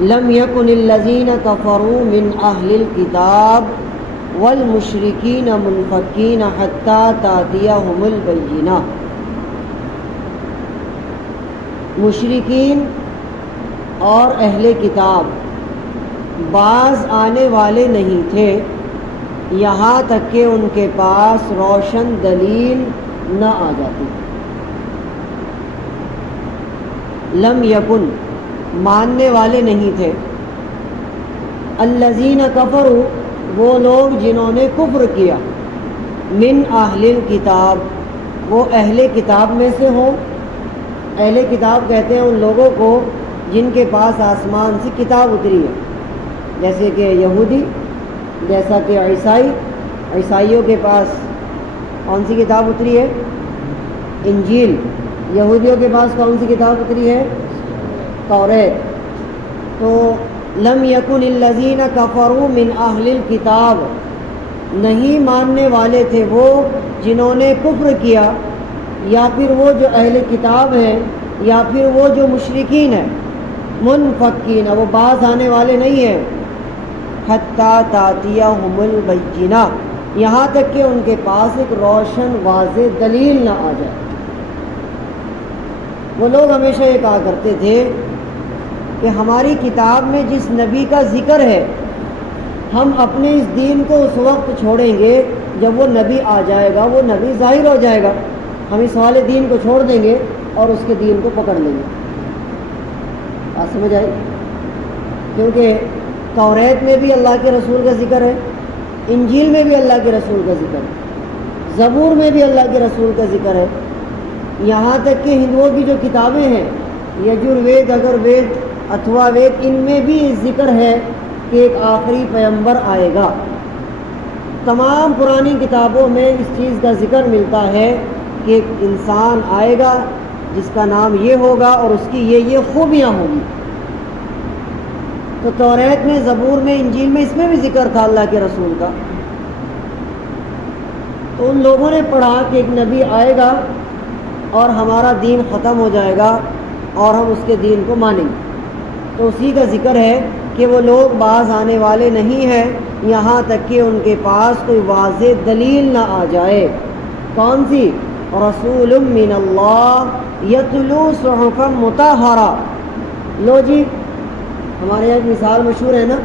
لم یکن الذین کفروا من اہل الکتاب والمشرکین منفکین حتی تأتیہم البینہ. مشرکین اور اہل کتاب باز آنے والے نہیں تھے یہاں تک کہ ان کے پاس روشن دلیل نہ آ جاتی. لم یکن ماننے والے نہیں تھے، الذین کفروا وہ لوگ جنہوں نے کفر کیا، من اہل الکتاب وہ اہل کتاب میں سے ہوں. اہل کتاب کہتے ہیں ان لوگوں کو جن کے پاس آسمان سے کتاب اتری ہے، جیسے کہ یہودی، جیسا کہ عیسائی. عیسائیوں کے پاس کون سی کتاب اتری ہے؟ انجیل. یہودیوں کے پاس کون سی کتاب اتری ہے؟ توریت. تو لم یکن الذین کفروا من اہل الکتاب نہیں ماننے والے تھے وہ جنہوں نے کفر کیا، یا پھر وہ جو اہل کتاب ہیں، یا پھر وہ جو مشرکین ہیں، منفکین وہ باز آنے والے نہیں ہیں، حتی تأتیہم البینہ یہاں تک کہ ان کے پاس ایک روشن واضح دلیل نہ آ جائے. وہ لوگ ہمیشہ یہ کہا کرتے تھے کہ ہماری کتاب میں جس نبی کا ذکر ہے ہم اپنے اس دین کو اس وقت چھوڑیں گے جب وہ نبی آ جائے گا، وہ نبی ظاہر ہو جائے گا، ہم اس والے دین کو چھوڑ دیں گے اور اس کے دین کو پکڑ لیں گے. بات سمجھ آئی؟ کیونکہ توریت میں بھی اللہ کے رسول کا ذکر ہے، انجیل میں بھی اللہ کے رسول کا ذکر ہے، زبور میں بھی اللہ کے رسول کا ذکر ہے. یہاں تک کہ ہندوؤں کی جو کتابیں ہیں، یجروید، اگروید، اتھوا وید، ان میں بھی ذکر ہے کہ ایک آخری پیغمبر آئے گا. تمام پرانی کتابوں میں اس چیز کا ذکر ملتا ہے کہ ایک انسان آئے گا جس کا نام یہ ہوگا اور اس کی یہ خوبیاں ہوں گی. تو توریت میں، زبور میں، انجیل میں اس میں بھی ذکر تھا اللہ کے رسول کا. تو ان لوگوں نے پڑھا کہ ایک نبی آئے گا اور ہمارا دین ختم ہو جائے گا اور ہم اس کے دین کو مانیں گے. تو اسی کا ذکر ہے کہ وہ لوگ باز آنے والے نہیں ہیں یہاں تک کہ ان کے پاس کوئی واضح دلیل نہ آ جائے. کون سی؟ رسول من اللہ یتلو صحفا مطہرہ. لو جی، ہمارے یہاں ایک مثال مشہور ہے نا،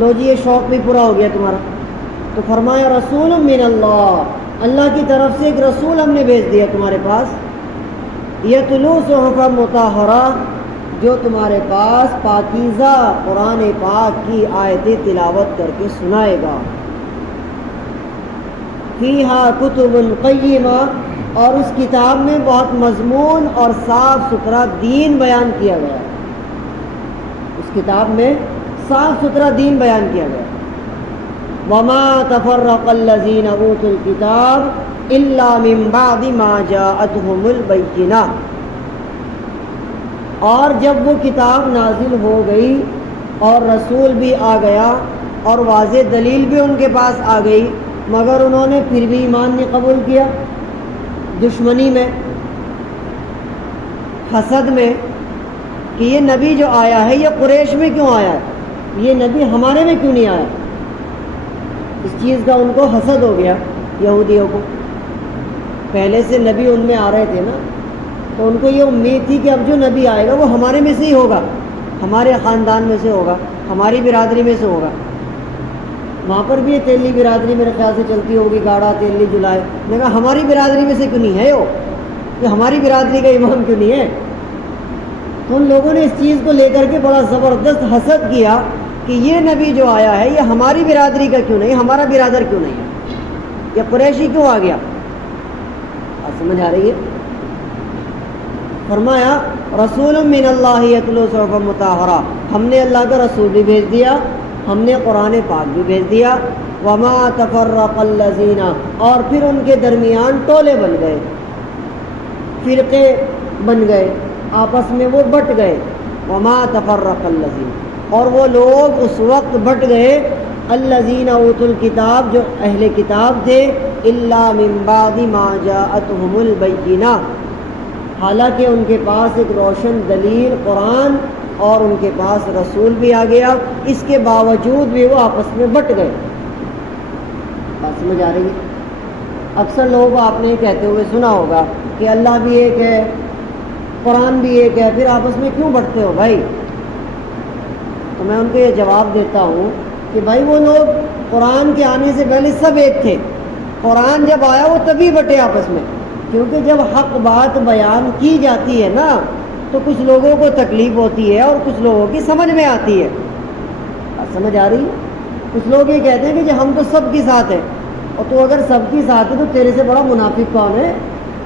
لو جی یہ شوق بھی پورا ہو گیا تمہارا. تو فرمایا رسول من اللہ، اللہ کی طرف سے ایک رسول ہم نے بھیج دیا تمہارے پاس، یتلو صحفا مطہرہ جو تمہارے پاس پاکیزہ قرآن پاک کی آیتیں تلاوت کر کے سنائے گا. فیہا کتب قیمہ اور اس کتاب میں بہت مضمون اور صاف ستھرا دین بیان کیا گیا. اس کتاب میں صاف ستھرا دین بیان کیا گیا. وما تفرق الذین اوتوا الکتاب الا من بعد ما جاءتهم البینہ. اور جب وہ کتاب نازل ہو گئی اور رسول بھی آ گیا اور واضح دلیل بھی ان کے پاس آ گئی، مگر انہوں نے پھر بھی ایمان نہیں قبول کیا. دشمنی میں، حسد میں کہ یہ نبی جو آیا ہے یہ قریش میں کیوں آیا ہے، یہ نبی ہمارے میں کیوں نہیں آیا. اس چیز کا ان کو حسد ہو گیا. یہودیوں کو پہلے سے نبی ان میں آ رہے تھے نا، تو ان کو یہ امید تھی کہ اب جو نبی آئے گا وہ ہمارے میں سے ہی ہوگا، ہمارے خاندان میں سے ہوگا، ہماری برادری میں سے ہوگا. وہاں پر بھی یہ تیلی برادری میرے خیال سے چلتی ہوگی، گاڑا، تیلی، جلائے. میں کہا ہماری برادری میں سے کیوں نہیں ہے وہ، کہ ہماری برادری کا امام کیوں نہیں ہے. تو ان لوگوں نے اس چیز کو لے کر کے بڑا زبردست حسد کیا کہ یہ نبی جو آیا ہے یہ ہماری برادری کا کیوں نہیں، ہمارا برادر کیوں نہیں ہے، یہ قریشی کیوں آ گیا. آپ سمجھ آ رہی ہے؟ فرمایا رسول من اللہ یتلو صحفا مطہرہ، ہم نے اللہ کا رسول بھی بھیج دیا، ہم نے قرآن پاک بھی بھیج دیا. وما تفرق الذین، اور پھر ان کے درمیان ٹولے بن گئے، فرقے بن گئے، آپس میں وہ بٹ گئے. وما تفرق الذین، اور وہ لوگ اس وقت بٹ گئے، الذین اوتوا الکتاب جو اہل کتاب تھے، الا من بعد ما جاءتهم البینہ، حالانکہ ان کے پاس ایک روشن دلیل قرآن اور ان کے پاس رسول بھی آ گیا، اس کے باوجود بھی وہ آپس میں بٹ گئے۔ بات سمجھ آ رہی ہے؟ اکثر لوگوں کو آپ نے کہتے ہوئے سنا ہوگا کہ اللہ بھی ایک ہے، قرآن بھی ایک ہے، پھر آپس میں کیوں بٹتے ہو بھائی؟ تو میں ان کو یہ جواب دیتا ہوں کہ بھائی وہ لوگ قرآن کے آنے سے پہلے سب ایک تھے، قرآن جب آیا وہ تبھی بٹے آپس میں، کیونکہ جب حق بات بیان کی جاتی ہے نا تو کچھ لوگوں کو تکلیف ہوتی ہے اور کچھ لوگوں کی سمجھ میں آتی ہے۔ سمجھ آ رہی ہے؟ کچھ لوگ یہ کہتے ہیں کہ جی ہم تو سب کے ساتھ ہیں، اور تو اگر سب کے ساتھ ہے تو تیرے سے بڑا منافق کون ہے؟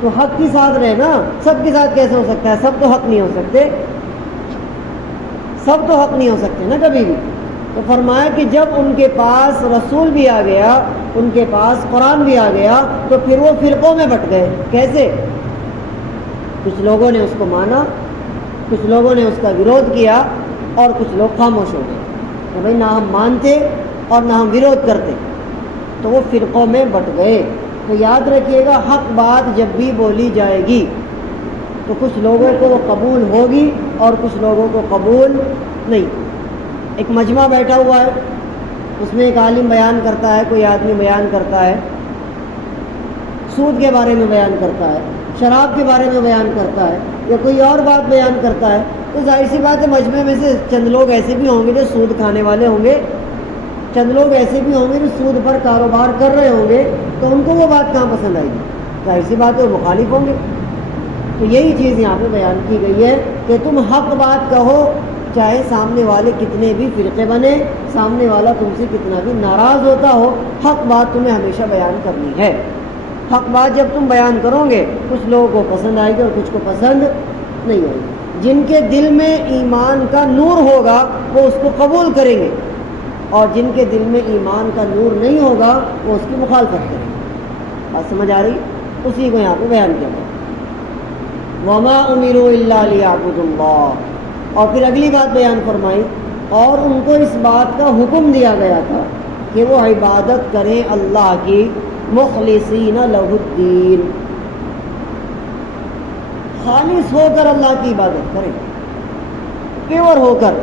تو حق کے ساتھ رہے نا، سب کے ساتھ کیسے ہو سکتا ہے؟ سب تو حق نہیں ہو سکتے، سب تو حق نہیں ہو سکتے نا کبھی بھی۔ تو فرمایا کہ جب ان کے پاس رسول بھی آ گیا، ان کے پاس قرآن بھی آ گیا، تو پھر وہ فرقوں میں بٹ گئے۔ کیسے؟ کچھ لوگوں نے اس کو مانا، کچھ لوگوں نے اس کا وروධ کیا، اور کچھ لوگ خاموش ہو گئے کہ بھائی نہ ہم مانتے اور نہ ہم وروධ کرتے، تو وہ فرقوں میں بٹ گئے۔ تو یاد رکھیے گا، حق بات جب بھی بولی جائے گی تو کچھ لوگوں کو وہ قبول ہوگی اور کچھ لوگوں کو قبول نہیں۔ ایک مجمع بیٹھا ہوا ہے، اس میں ایک عالم بیان کرتا ہے، کوئی آدمی بیان کرتا ہے، سود کے بارے میں بیان کرتا ہے، شراب کے بارے میں بیان کرتا ہے، یا کوئی اور بات بیان کرتا ہے، تو ظاہر سی بات ہے مجمع میں سے چند لوگ ایسے بھی ہوں گے جو سود کھانے والے ہوں گے، چند لوگ ایسے بھی ہوں گے جو سود پر کاروبار کر رہے ہوں گے، تو ان کو وہ بات کہاں پسند آئے گی؟ ظاہر سی بات ہے وہ مخالف ہوں گے۔ تو یہی چیز یہاں پہ بیان کی گئی ہے کہ تم حق بات کہو، چاہے سامنے والے کتنے بھی فرقے بنے، سامنے والا تم سے کتنا بھی ناراض ہوتا ہو، حق بات تمہیں ہمیشہ بیان کرنی ہے۔ حق بات جب تم بیان کرو گے کچھ لوگوں کو پسند آئے گی اور کچھ کو پسند نہیں آئے گی۔ جن کے دل میں ایمان کا نور ہوگا وہ اس کو قبول کریں گے، اور جن کے دل میں ایمان کا نور نہیں ہوگا وہ اس کی مخالفت کریں گے۔ بات سمجھ آ رہی؟ اسی کو یہاں پہ بیان کیا گیا، وما امروا الا ليعبدوا اللہ۔ اور پھر اگلی بات بیان فرمائی، اور ان کو اس بات کا حکم دیا گیا تھا کہ وہ عبادت کریں اللہ کی، مخلصین لہ الدین، خالص ہو کر اللہ کی عبادت کریں، پیور ہو کر۔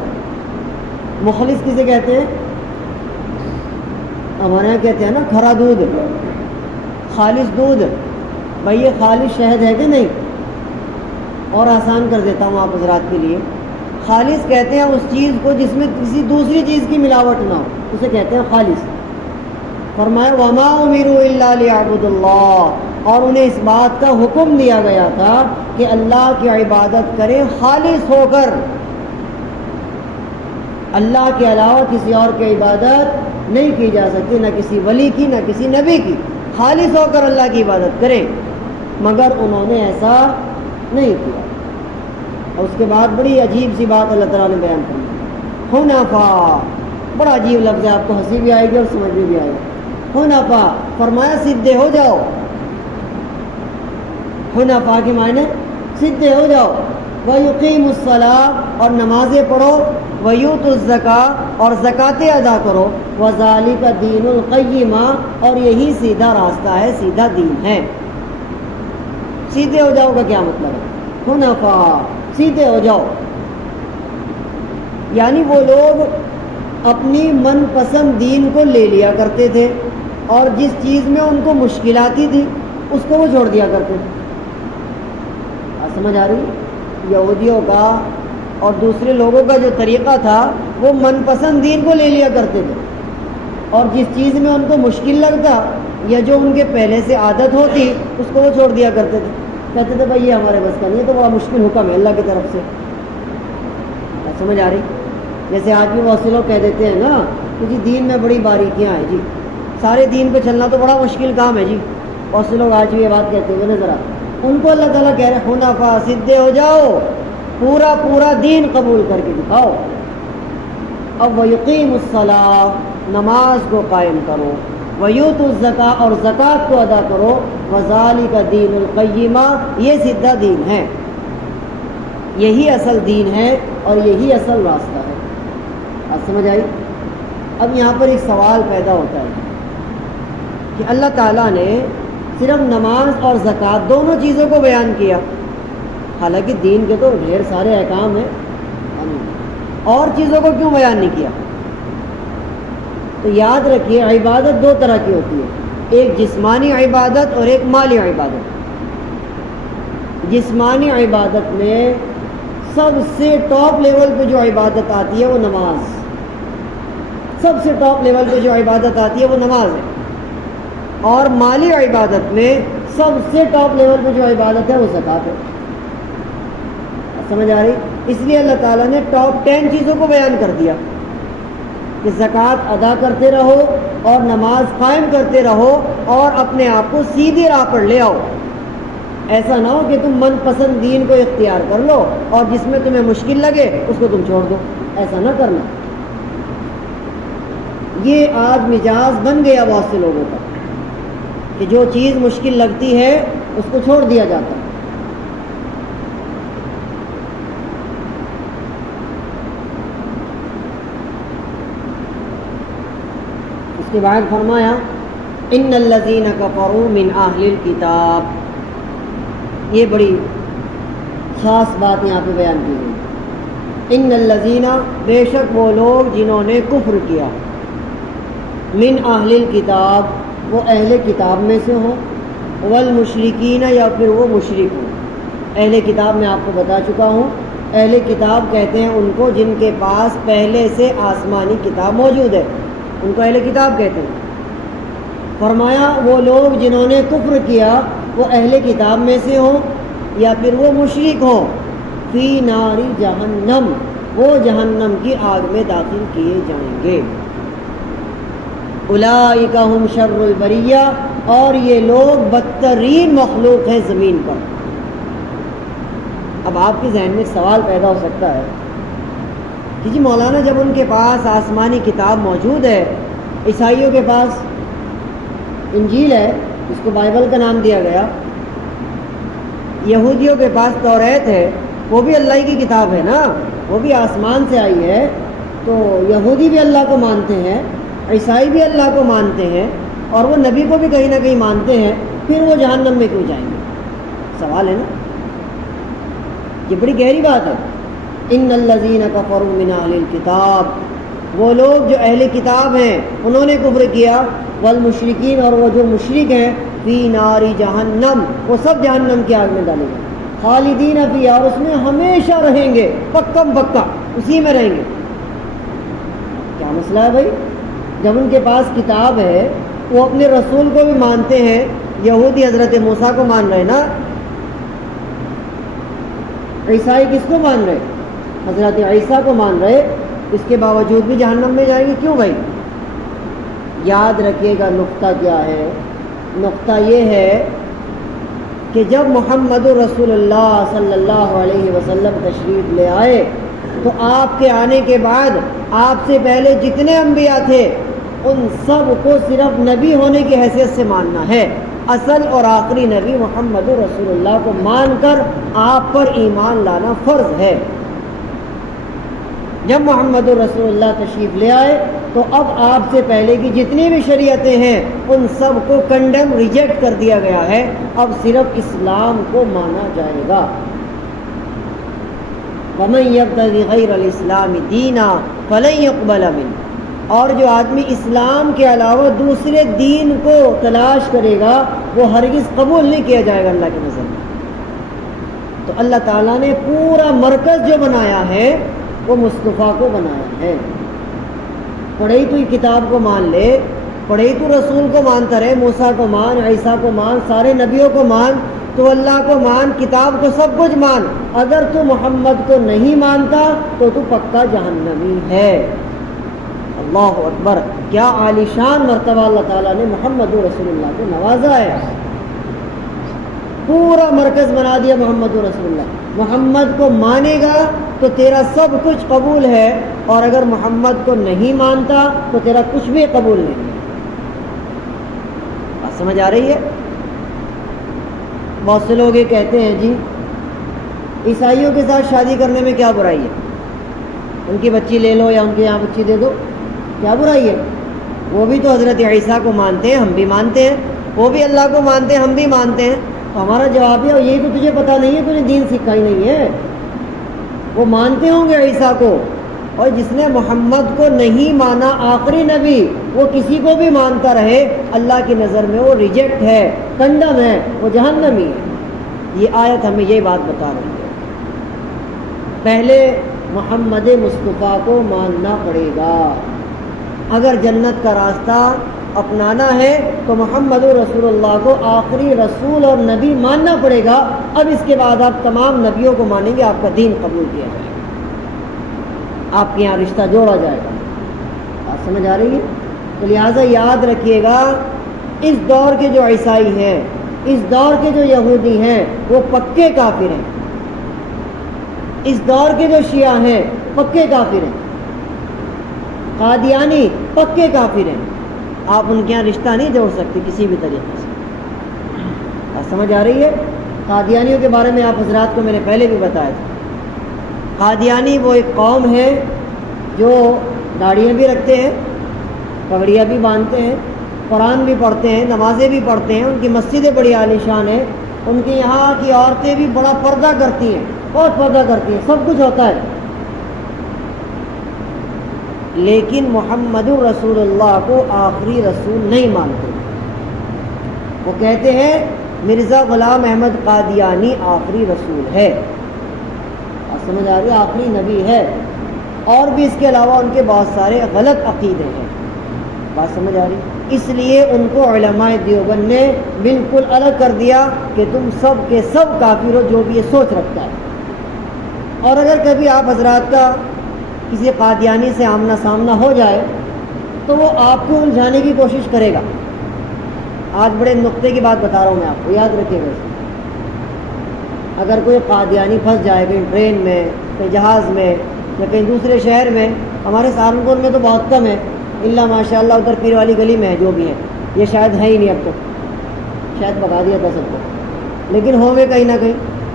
مخلص کسے کہتے ہیں؟ ہمارے یہاں کہتے ہیں نا کھرا دودھ، خالص دودھ۔ بھائی یہ خالص شہد ہے کہ نہیں؟ اور آسان کر دیتا ہوں آپ حضرات کے لیے، خالص کہتے ہیں اس چیز کو جس میں کسی دوسری چیز کی ملاوٹ نہ ہو، اسے کہتے ہیں خالص۔ فرمایا وما امروا الا ليعبدوا اللہ، اور انہیں اس بات کا حکم دیا گیا تھا کہ اللہ کی عبادت کریں خالص ہو کر، اللہ کے علاوہ کسی اور کی عبادت نہیں کی جا سکتی، نہ کسی ولی کی نہ کسی نبی کی، خالص ہو کر اللہ کی عبادت کریں۔ مگر انہوں نے ایسا نہیں کیا۔ اور اس کے بعد بڑی عجیب سی بات اللہ تعالیٰ نے بیان کی، حنفاء، بڑا عجیب لفظ ہے، آپ کو ہنسی بھی آئے گی اور سمجھ میں بھی آئے گی۔ حنفاء فرمایا سیدھے ہو جاؤ، حنفاء کے معنی سیدھے ہو جاؤ، وَيُقِيمُ الصَّلَاةَ، اور نمازیں پڑھو، وَيُؤْتُوا الزَّكَاةَ، اور زکاتیں ادا کرو، وَذَلِكَ دِينُ الْقَيِّمَةِ، اور یہی سیدھا راستہ ہے، سیدھا دین ہے۔ سیدھے ہو جاؤ کا کیا مطلب ہے؟ حنفاء، سیدھے ہو جاؤ، یعنی وہ لوگ اپنی من پسند دین کو لے لیا کرتے تھے، اور جس چیز میں ان کو مشکل آتی تھی اس کو وہ چھوڑ دیا کرتے تھے۔ سمجھ آ رہی؟ یہودیوں کا اور دوسرے لوگوں کا جو طریقہ تھا وہ من پسند دین کو لے لیا کرتے تھے، اور جس چیز میں ان کو مشکل لگتا یا جو ان کے پہلے سے عادت ہوتی اس کو وہ چھوڑ دیا کرتے تھے، کہتے تھے بھائی یہ ہمارے بس کا نہیں ہے، تو بڑا مشکل حکم ہے اللہ کی طرف سے۔ سمجھ آ رہی؟ جیسے آج بھی بہت سے لوگ کہہ دیتے ہیں نا کہ جی دین میں بڑی باریکیاں ہیں، جی سارے دین پہ چلنا تو بڑا مشکل کام ہے، جی بہت سے لوگ آج بھی یہ بات کہتے ہوئے نظر آتے۔ ان کو اللہ تعالیٰ کہہ رہے حنفاء، سیدھے ہو جاؤ، پورا پورا دین قبول کر کے دکھاؤ۔ اب وَيُقِيمُ الصَّلَاةَ، نماز کو قائم کرو، وَيُؤْتُوا الزَّكَاةَ، اور زکوٰۃ کو ادا کرو، وَذَلِكَ دِينُ الْقَيِّمَةِ، یہ سیدھا دین ہے، یہی اصل دین ہے اور یہی اصل راستہ ہے۔ اب سمجھ آئی؟ اب یہاں پر ایک سوال پیدا ہوتا ہے کہ اللہ تعالیٰ نے صرف نماز اور زکوٰۃ دونوں چیزوں کو بیان کیا، حالانکہ دین کے تو ڈھیر سارے احکام ہیں، اور چیزوں کو کیوں بیان نہیں کیا؟ تو یاد رکھیے عبادت دو طرح کی ہوتی ہے، ایک جسمانی عبادت اور ایک مالی عبادت۔ جسمانی عبادت میں سب سے ٹاپ لیول پہ جو عبادت آتی ہے وہ نماز، سب سے ٹاپ لیول پہ جو عبادت آتی ہے وہ نماز ہے، اور مالی عبادت میں سب سے ٹاپ لیول پہ جو عبادت ہے وہ زکوٰۃ ہے۔ سمجھ آ رہی؟ اس لیے اللہ تعالیٰ نے ٹاپ 10 چیزوں کو بیان کر دیا کہ زکوٰۃ ادا کرتے رہو اور نماز قائم کرتے رہو اور اپنے آپ کو سیدھی راہ پر لے آؤ۔ ایسا نہ ہو کہ تم من پسند دین کو اختیار کر لو اور جس میں تمہیں مشکل لگے اس کو تم چھوڑ دو، ایسا نہ کرنا۔ یہ آج مزاج بن گیا بہت سے لوگوں کا کہ جو چیز مشکل لگتی ہے اس کو چھوڑ دیا جاتا ہے۔ اس کے بعد فرمایا ان الذین کفروا من اہل الکتاب، یہ بڑی خاص بات یہاں پہ بیان کی گئی۔ ان الذین، بے شک وہ لوگ جنہوں نے کفر کیا، من اہل الکتاب، وہ اہل کتاب میں سے ہوں، والمشرکین، یا پھر وہ مشرک ہوں۔ اہل کتاب میں آپ کو بتا چکا ہوں، اہل کتاب کہتے ہیں ان کو جن کے پاس پہلے سے آسمانی کتاب موجود ہے، ان کو اہل کتاب کہتے ہیں۔ فرمایا وہ لوگ جنہوں نے کفر کیا وہ اہل کتاب میں سے ہوں یا پھر وہ مشرک ہوں، فی نار جہنم، وہ جہنم کی آگ میں داخل کیے جائیں گے۔ اولئک ھم شر البریہ، اور یہ لوگ بدترین مخلوق ہیں زمین پر۔ اب آپ کے ذہن میں سوال پیدا ہو سکتا ہے کہ جی مولانا جب ان کے پاس آسمانی کتاب موجود ہے، عیسائیوں کے پاس انجیل ہے جس کو بائبل کا نام دیا گیا، یہودیوں کے پاس توریت ہے، وہ بھی اللہ کی کتاب ہے نا، وہ بھی آسمان سے آئی ہے، تو یہودی بھی اللہ کو مانتے ہیں، عیسائی بھی اللہ کو مانتے ہیں، اور وہ نبی کو بھی کہیں نہ کہیں مانتے ہیں، پھر وہ جہنم میں کیوں جائیں گے؟ سوال ہے نا، یہ بڑی گہری بات ہے۔ ان الذین کفروا من اہل الکتاب، وہ لوگ جو اہل کتاب ہیں انہوں نے کفر کیا، والمشرکین، اور وہ جو مشرک ہیں، فی نار جہنم، وہ سب جہنم کی آگ میں ڈالیں گے، خالدین فیہا، اور اس میں ہمیشہ رہیں گے، پکم پکا اسی میں رہیں گے۔ کیا مسئلہ ہے بھائی؟ جب ان کے پاس کتاب ہے وہ اپنے رسول کو بھی مانتے ہیں، یہودی حضرت موسیٰ کو مان رہے نا، عیسائی کس کو مان رہے؟ حضرت عیسیٰ کو مان رہے، اس کے باوجود بھی جہنم میں جائیں گے، کیوں بھائی؟ یاد رکھیے گا نقطہ کیا ہے، نقطہ یہ ہے کہ جب محمد رسول اللہ صلی اللہ علیہ وسلم تشریف لے آئے تو آپ کے آنے کے بعد آپ سے پہلے جتنے انبیاء تھے ان سب کو صرف نبی ہونے کی حیثیت سے ماننا ہے، اصل اور آخری نبی محمد رسول اللہ کو مان کر آپ پر ایمان لانا فرض ہے۔ جب محمد رسول اللہ تشریف لے آئے تو اب آپ سے پہلے کی جتنی بھی شریعتیں ہیں ان سب کو کنڈم ریجیکٹ کر دیا گیا ہے، اب صرف اسلام کو مانا جائے گا۔ وَمَن يَبْتَغِ غَيْرَ الْإِسْلَامِ دِينًا فَلَن يُقْبَلَ مِنْهُ، اور جو آدمی اسلام کے علاوہ دوسرے دین کو تلاش کرے گا وہ ہرگز قبول نہیں کیا جائے گا اللہ کی نظر میں۔ تو اللہ تعالیٰ نے پورا مرکز جو بنایا ہے وہ مصطفیٰ کو بنایا ہے۔ پڑھے تو کتاب کو مان لے، پڑھے تو رسول کو مانتا رہے، موسیٰ کو مان، عیسیٰ کو مان، سارے نبیوں کو مان، تو اللہ کو مان، کتاب کو، سب کچھ مان۔ اگر تو محمد کو نہیں مانتا تو پکا جہنمی ہے۔ اللہ اکبر، کیا عالی شان مرتبہ اللہ تعالیٰ نے محمد رسول اللہ کو نوازا ہے، پورا مرکز بنا دیا محمد رسول اللہ۔ محمد کو مانے گا تو تیرا سب کچھ قبول ہے، اور اگر محمد کو نہیں مانتا تو تیرا کچھ بھی قبول نہیں ہے۔ بات سمجھ آ رہی ہے؟ بہت سے لوگ یہ کہتے ہیں جی عیسائیوں کے ساتھ شادی کرنے میں کیا برائی ہے، ان کی بچی لے لو یا ان کے یہاں بچی دے دو، کیا برائی ہے؟ وہ بھی تو حضرت عیسیٰ کو مانتے ہیں، ہم بھی مانتے ہیں، وہ بھی اللہ کو مانتے ہیں، ہم بھی مانتے ہیں۔ تو ہمارا جواب ہے یہی تو تجھے پتہ نہیں ہے، تجھے دین سکھائی نہیں ہے۔ وہ مانتے ہوں گے عیسیٰ کو، اور جس نے محمد کو نہیں مانا آخری نبی، وہ کسی کو بھی مانتا رہے، اللہ کی نظر میں وہ ریجیکٹ ہے، کنڈم ہے، وہ جہنمی ہے۔ یہ آیت ہمیں یہ بات بتا رہی ہے۔ پہلے محمد مصطفیٰ کو ماننا پڑے گا۔ اگر جنت کا راستہ اپنانا ہے تو محمد رسول اللہ کو آخری رسول اور نبی ماننا پڑے گا۔ اب اس کے بعد آپ تمام نبیوں کو مانیں گے، آپ کا دین قبول کیا جائے گا، آپ کے یہاں رشتہ جوڑا جائے گا۔ بات سمجھ آ رہی ہے؟ تو لہٰذا یاد رکھیے گا، اس دور کے جو عیسائی ہیں، اس دور کے جو یہودی ہیں، وہ پکے کافر ہیں۔ اس دور کے جو شیعہ ہیں پکے کافر ہیں، قادیانی پکے کافر ہیں۔ آپ ان کے یہاں رشتہ نہیں جوڑ سکتے کسی بھی طریقے سے۔ بات سمجھ آ رہی ہے؟ قادیانیوں کے بارے میں آپ حضرات کو میں نے پہلے بھی بتایا تھا۔ قادیانی وہ ایک قوم ہے جو داڑھیاں بھی رکھتے ہیں، پگڑیاں بھی باندھتے ہیں، قرآن بھی پڑھتے ہیں، نمازیں بھی پڑھتے ہیں، ان کی مسجدیں بڑی عالیشان ہیں، ان کے یہاں کی عورتیں بھی بڑا پردہ کرتی ہیں، بہت پردہ کرتی ہیں، سب کچھ ہوتا ہے، لیکن محمد رسول اللہ کو آخری رسول نہیں مانتے۔ وہ کہتے ہیں مرزا غلام احمد قادیانی آخری رسول ہے۔ آپ سمجھ آ رہی ہے؟ آخری نبی ہے، اور بھی اس کے علاوہ ان کے بہت سارے غلط عقیدے ہیں۔ بات سمجھ آ رہی؟ اس لیے ان کو علماء دیوبند نے بالکل الگ کر دیا کہ تم سب کے سب کافر ہو جو بھی یہ سوچ رکھتا ہے۔ اور اگر کبھی آپ حضرات کا کسی قادیانی سے آمنا سامنا ہو جائے تو وہ آپ کو الجھانے کی کوشش کرے گا۔ آج بڑے نقطے کی بات بتا رہا ہوں میں آپ کو، یاد رکھیے گا۔ اگر کوئی قادیانی پھنس جائے کہیں ٹرین میں، کہیں جہاز میں، یا کہیں دوسرے شہر میں، ہمارے سہارنپور میں تو بہت کم ہے، اللہ ماشاء اللہ ادھر پیر والی گلی میں ہے جو بھی ہے، یہ شاید ہے ہی نہیں اب تک، شاید بتا دیا تھا سب کو، لیکن ہوں گے کہیں نہ کہیں۔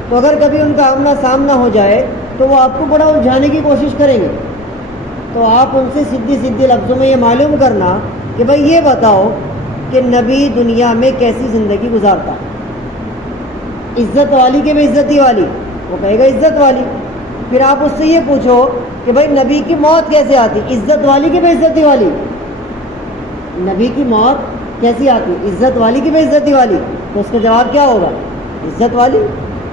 تو اگر کبھی ان کا آمنا سامنا ہو جائے تو وہ آپ کو بڑا الجھانے کی کوشش کریں گے۔ تو آپ ان سے سیدھی لفظوں میں یہ معلوم کرنا کہ بھائی یہ بتاؤ کہ نبی دنیا میں کیسی زندگی گزارتا، عزت والی کہ بے عزتی والی؟ وہ کہے گا عزت والی۔ پھر آپ اس سے یہ پوچھو کہ بھائی نبی کی موت کیسے آتی، عزت والی کہ بے عزتی والی؟ نبی کی موت کیسی آتی، عزت والی کہ بے عزتی والی؟ تو اس کا جواب کیا ہوگا؟ عزت والی۔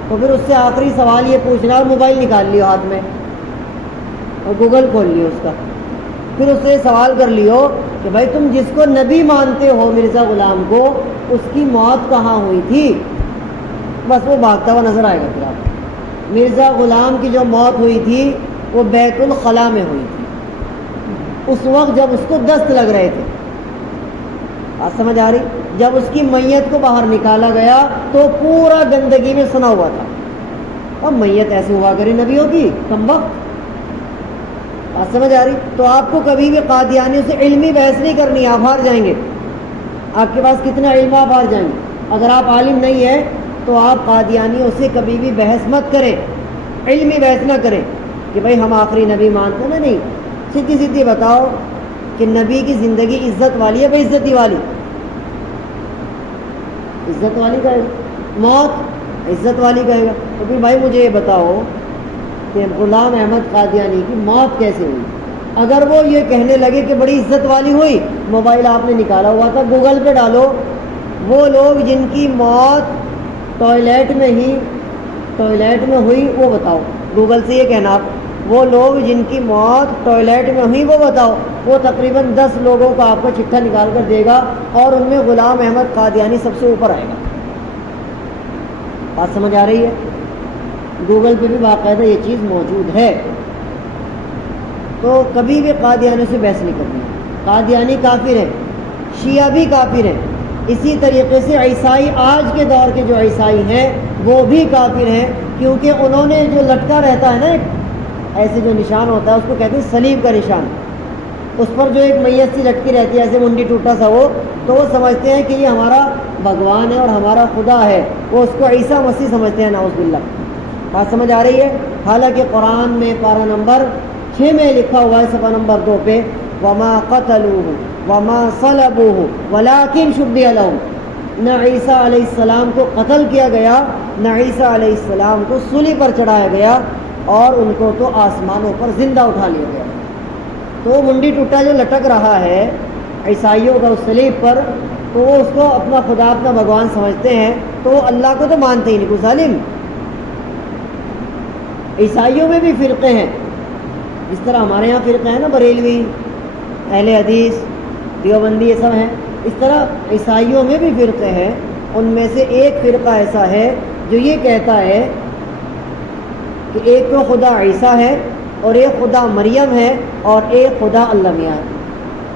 تو پھر اس سے آخری سوال یہ پوچھنا، اور موبائل نکال لیو ہاتھ میں اور گوگل کھول لیو اس کا، پھر اس سے سوال کر لیو کہ بھائی تم جس کو نبی مانتے ہو مرزا غلام کو، اس کی موت کہاں ہوئی تھی؟ بس وہ بھاگتا ہوا نظر آئے گا۔ پھر آپ مرزا غلام کی جو موت ہوئی تھی وہ بیت الخلا میں ہوئی تھی، اس وقت جب اس کو دست لگ رہے تھے۔ آپ سمجھ آ رہی؟ جب اس کی میت کو باہر نکالا گیا تو پورا گندگی میں سنا ہوا تھا، اور میت ایسے ہوا کرے نبیوں کی، کم وقت۔ آپ سمجھ آ رہی؟ تو آپ کو کبھی بھی قادیانیوں سے علمی بحث نہیں کرنی، آپ ہار جائیں گے۔ آپ کے پاس کتنا علم، آپ ہار جائیں گے۔ اگر آپ عالم نہیں ہیں تو آپ قادیانیوں سے کبھی بھی بحث مت کریں، علمی بحث نہ کریں کہ بھائی ہم آخری نبی مانتے ہیں۔ نہیں، سیدھی بتاؤ کہ نبی کی زندگی عزت والی ہے بے عزتی والی؟ عزت والی کہے گا، موت عزت والی کہے گا۔ تو پھر بھائی مجھے یہ بتاؤ کہ غلام احمد قادیانی کی موت کیسے ہوئی؟ اگر وہ یہ کہنے لگے کہ بڑی عزت والی ہوئی، موبائل آپ نے نکالا ہوا تھا، گوگل پہ ڈالو، وہ لوگ جن کی موت ٹوائلٹ میں ہوئی وہ بتاؤ۔ گوگل سے یہ کہنا آپ، وہ لوگ جن کی موت ٹوائلٹ میں ہوئی وہ بتاؤ، وہ تقریباً 10 لوگوں کا آپ کو چٹھا نکال کر دے گا، اور ان میں غلام احمد قادیانی سب سے اوپر آئے گا۔ بات سمجھ آ رہی ہے؟ گوگل پہ بھی باقاعدہ یہ چیز موجود ہے۔ تو کبھی بھی قادیانی سے بحث نہیں کرنی۔ قادیانی کافر ہیں، شیعہ بھی کافر ہیں، اسی طریقے سے عیسائی، آج کے دور کے جو عیسائی ہیں وہ بھی کافر ہیں، کیونکہ انہوں نے جو لٹکا رہتا ہے نا ایسے جو نشان ہوتا ہے اس کو کہتے ہیں صلیب کا نشان، اس پر جو ایک میت سی لٹکی رہتی ہے ایسے منڈی ٹوٹا سا، وہ تو وہ سمجھتے ہیں کہ یہ ہمارا بھگوان ہے اور ہمارا خدا ہے، وہ اس کو عیسیٰ مسیح سمجھتے ہیں، نعوذ باللہ۔ بات سمجھ آ رہی ہے؟ حالانکہ قرآن میں پارہ نمبر 6 میں لکھا ہوا ہے، صفحہ نمبر 2 پہ، وَمَا قَتَلُوهُ وَمَا صَلَبُوهُ وَلَٰكِن شُبِّهَ لَهُمْ۔ نہ عیسیٰ علیہ السلام کو قتل کیا گیا، نہ عیسیٰ علیہ السلام کو صلیب پر چڑھایا گیا، اور ان کو تو آسمانوں پر زندہ اٹھا لیا گیا۔ تو وہ منڈی ٹوٹا جو لٹک رہا ہے عیسائیوں کا اس صلیب پر، تو وہ اس کو اپنا خدا اپنا بھگوان سمجھتے ہیں، تو وہ اللہ کو تو مانتے ہی نہیں، کوئی ظالم۔ عیسائیوں میں بھی فرقے ہیں، اس طرح ہمارے یہاں فرقے ہیں نا، بریلوی، اہل حدیث، دیوبندی، یہ سب ہیں، اس طرح عیسائیوں میں بھی فرقے ہیں۔ ان میں سے ایک فرقہ ایسا ہے جو یہ کہتا ہے کہ ایک تو خدا عیسیٰ ہے، اور ایک خدا مریم ہے، اور ایک خدا اللہ میاں ہے۔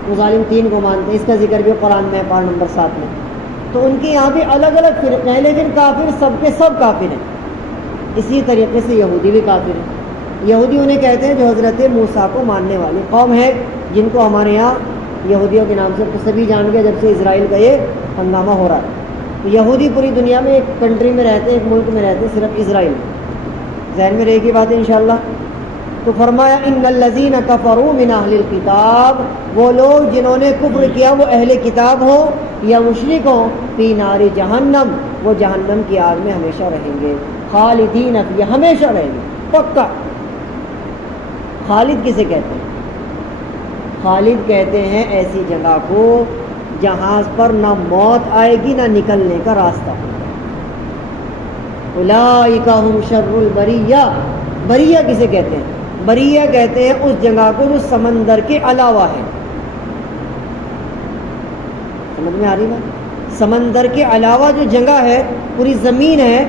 وہ ظالم تین کو مانتے ہیں، اس کا ذکر بھی قرآن میں پارہ نمبر 7 میں۔ تو ان کے یہاں بھی الگ الگ فرقے ہیں، لیکن کافر سب کے سب کافر ہیں۔ اسی طریقے سے یہودی بھی کافر ہیں۔ یہودی انہیں کہتے ہیں جو حضرت موسیٰ کو ماننے والی قوم ہے، جن کو ہمارے یہاں یہودیوں کے نام سے تو سبھی جان گئے جب سے اسرائیل کا یہ ہنگامہ ہو رہا ہے۔ یہودی پوری دنیا میں ایک کنٹری میں رہتے ہیں، ایک ملک میں رہتے ہیں، صرف اسرائیل میں۔ ذہن میں رہے گی بات انشاءاللہ۔ تو فرمایا ان الذین کفروا من اہل الکتاب، وہ لوگ جنہوں نے کفر کیا وہ اہل کتاب ہو یا مشرک ہو، فی نار جہنم، وہ جہنم کی آگ میں ہمیشہ رہیں گے، خالدین فیہا، ہمیشہ رہیں گے پکا۔ خالد کسے کہتے ہیں؟ خالد کہتے ہیں ایسی جگہ کو جہاں پر نہ موت آئے گی نہ نکلنے کا راستہ۔ اولئک ھم شر البریہ، بریہ کسے کہتے ہیں؟ بریہ کہتے ہیں اس جگہ کو جو سمندر کے علاوہ ہے۔ سمجھ میں آ رہی بات؟ سمندر کے علاوہ جو جگہ ہے، پوری زمین ہے،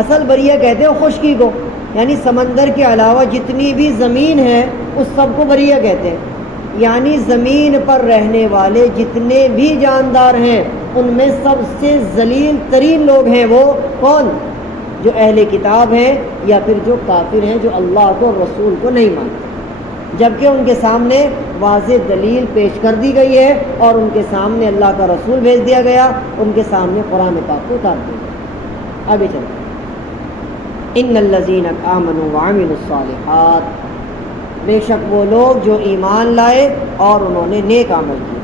اصل بریہ کہتے ہیں خشکی کو، یعنی سمندر کے علاوہ جتنی بھی زمین ہے اس سب کو بریہ کہتے ہیں۔ یعنی زمین پر رہنے والے جتنے بھی جاندار ہیں ان میں سب سے ذلیل ترین لوگ ہیں وہ کون؟ جو اہل کتاب ہیں یا پھر جو کافر ہیں، جو اللہ کو رسول کو نہیں مانتے، جبکہ ان کے سامنے واضح دلیل پیش کر دی گئی ہے اور ان کے سامنے اللہ کا رسول بھیج دیا گیا، ان کے سامنے قرآن پاک کو اتار دیا گیا۔ آگے چلتے ہیں۔ ان الذین آمنوا وعملوا الصالحات، بے شک وہ لوگ جو ایمان لائے اور انہوں نے نیک عمل کیے،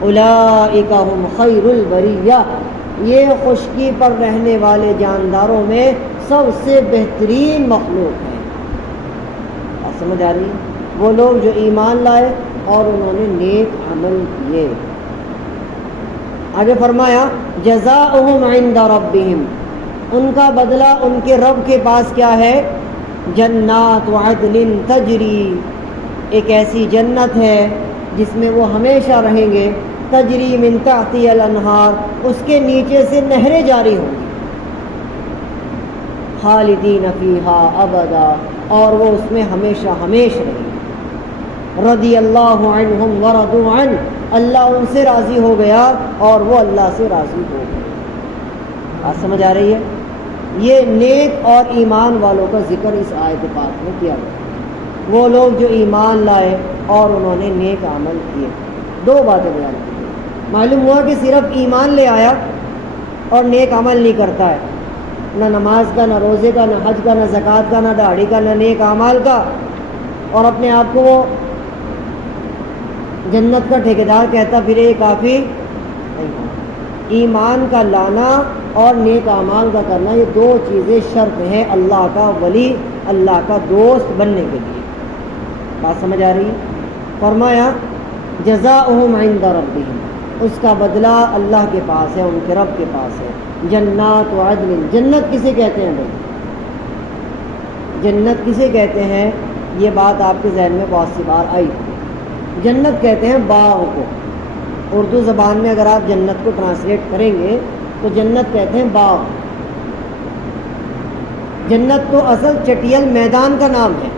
اولئک ھم خیر البریہ، یہ خشکی پر رہنے والے جانداروں میں سب سے بہترین مخلوق ہیں۔ آپ سمجھ آ رہی ہے؟ وہ لوگ جو ایمان لائے اور انہوں نے نیک عمل کیے۔ آگے فرمایا جزاؤہم عند ربہم، ان کا بدلہ ان کے رب کے پاس کیا ہے؟ جنات عدن تجری، ایک ایسی جنت ہے جس میں وہ ہمیشہ رہیں گے، تجری من تحتی الانہار، اس کے نیچے سے نہریں جاری ہوں گی، خالدین فیہا ابدا، اور وہ اس میں ہمیشہ ہمیشہ رہیں گے۔ رضی اللہ عنہم ورضوا عنہ، اللہ ان سے راضی ہو گیا اور وہ اللہ سے راضی ہو گئے۔ بات سمجھ آ رہی ہے؟ یہ نیک اور ایمان والوں کا ذکر اس آیت پاک میں کیا گیا۔ وہ لوگ جو ایمان لائے اور انہوں نے نیک عمل کیے۔ دو باتیں بیان کی۔ معلوم ہوا کہ صرف ایمان لے آیا اور نیک عمل نہیں کرتا ہے، نہ نماز کا، نہ روزے کا، نہ حج کا، نہ زکوٰۃ کا، نہ داڑھی کا، نہ نیک اعمال کا، اور اپنے آپ کو وہ جنت کا ٹھیکیدار کہتا پھرے، یہ کافی نہیں ہے۔ ایمان کا لانا اور نیک اعمال کا کرنا، یہ دو چیزیں شرط ہیں اللہ کا ولی، اللہ کا دوست بننے کے لیے۔ بات سمجھ آ رہی ہے؟ فرمایا جزاؤہم عند ربہم، اس کا بدلہ اللہ کے پاس ہے، ان کے رب کے پاس ہے۔ جنات عدن، جنت کسے کہتے ہیں بھائی؟ جنت کسے کہتے ہیں؟ یہ بات آپ کے ذہن میں بہت سی بار آئی۔ جنت کہتے ہیں باغ کو، اردو زبان میں اگر آپ جنت کو ٹرانسلیٹ کریں گے تو جنت کہتے ہیں باغ۔ جنت تو اصل چٹیل میدان کا نام ہے،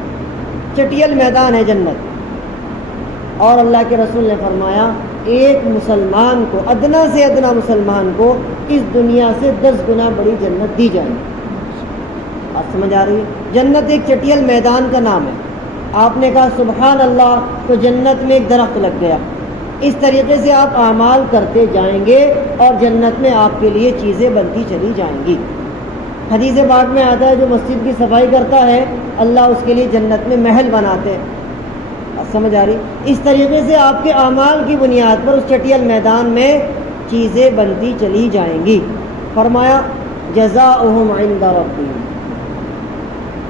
چٹیل میدان ہے جنت۔ اور اللہ کے رسول نے فرمایا ایک مسلمان کو، ادنا سے ادنا مسلمان کو اس دنیا سے 10 گنا بڑی جنت دی جائے گی۔ آپ سمجھ آ رہی ہے؟ جنت ایک چٹیل میدان کا نام ہے۔ آپ نے کہا سبحان اللہ تو جنت میں ایک درخت لگ گیا۔ اس طریقے سے آپ اعمال کرتے جائیں گے اور جنت میں آپ کے لیے چیزیں بنتی چلی جائیں گی۔ حدیث پاک میں آتا ہے جو مسجد کی صفائی کرتا ہے اللہ اس کے لیے جنت میں محل بناتے ہیں۔ سمجھ آ رہی؟ اس طریقے سے آپ کے اعمال کی بنیاد پر اس چٹیل میدان میں چیزیں بنتی چلی جائیں گی۔ فرمایا جزاؤہم عند ربہم،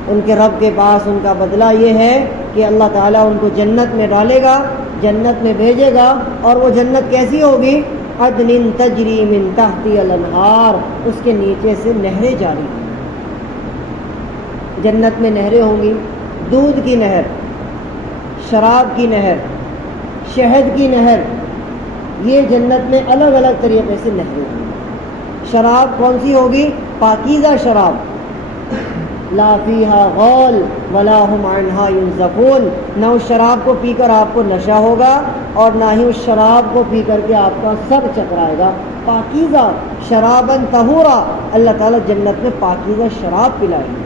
ان کے رب کے پاس ان کا بدلہ یہ ہے کہ اللہ تعالیٰ ان کو جنت میں ڈالے گا، جنت میں بھیجے گا، اور وہ جنت کیسی ہوگی؟ عدن تجری من تحتی الانہار، اس کے نیچے سے نہریں جاری ہیں۔ جنت میں نہریں ہوں گی، دودھ کی نہر، شراب کی نہر، شہد کی نہر، یہ جنت میں الگ الگ طریقے سے نہریں ہوں گی۔ شراب کون سی ہوگی؟ پاکیزہ شراب، لا فیہا غول ولا ہم عنہا ینزفون، نہ اس شراب کو پی کر آپ کو نشہ ہوگا اور نہ ہی اس شراب کو پی کر کے آپ کا سر چکرائے گا۔ پاکیزہ شراباً طہورا، اللہ تعالیٰ جنت میں پاکیزہ شراب پلائے گی۔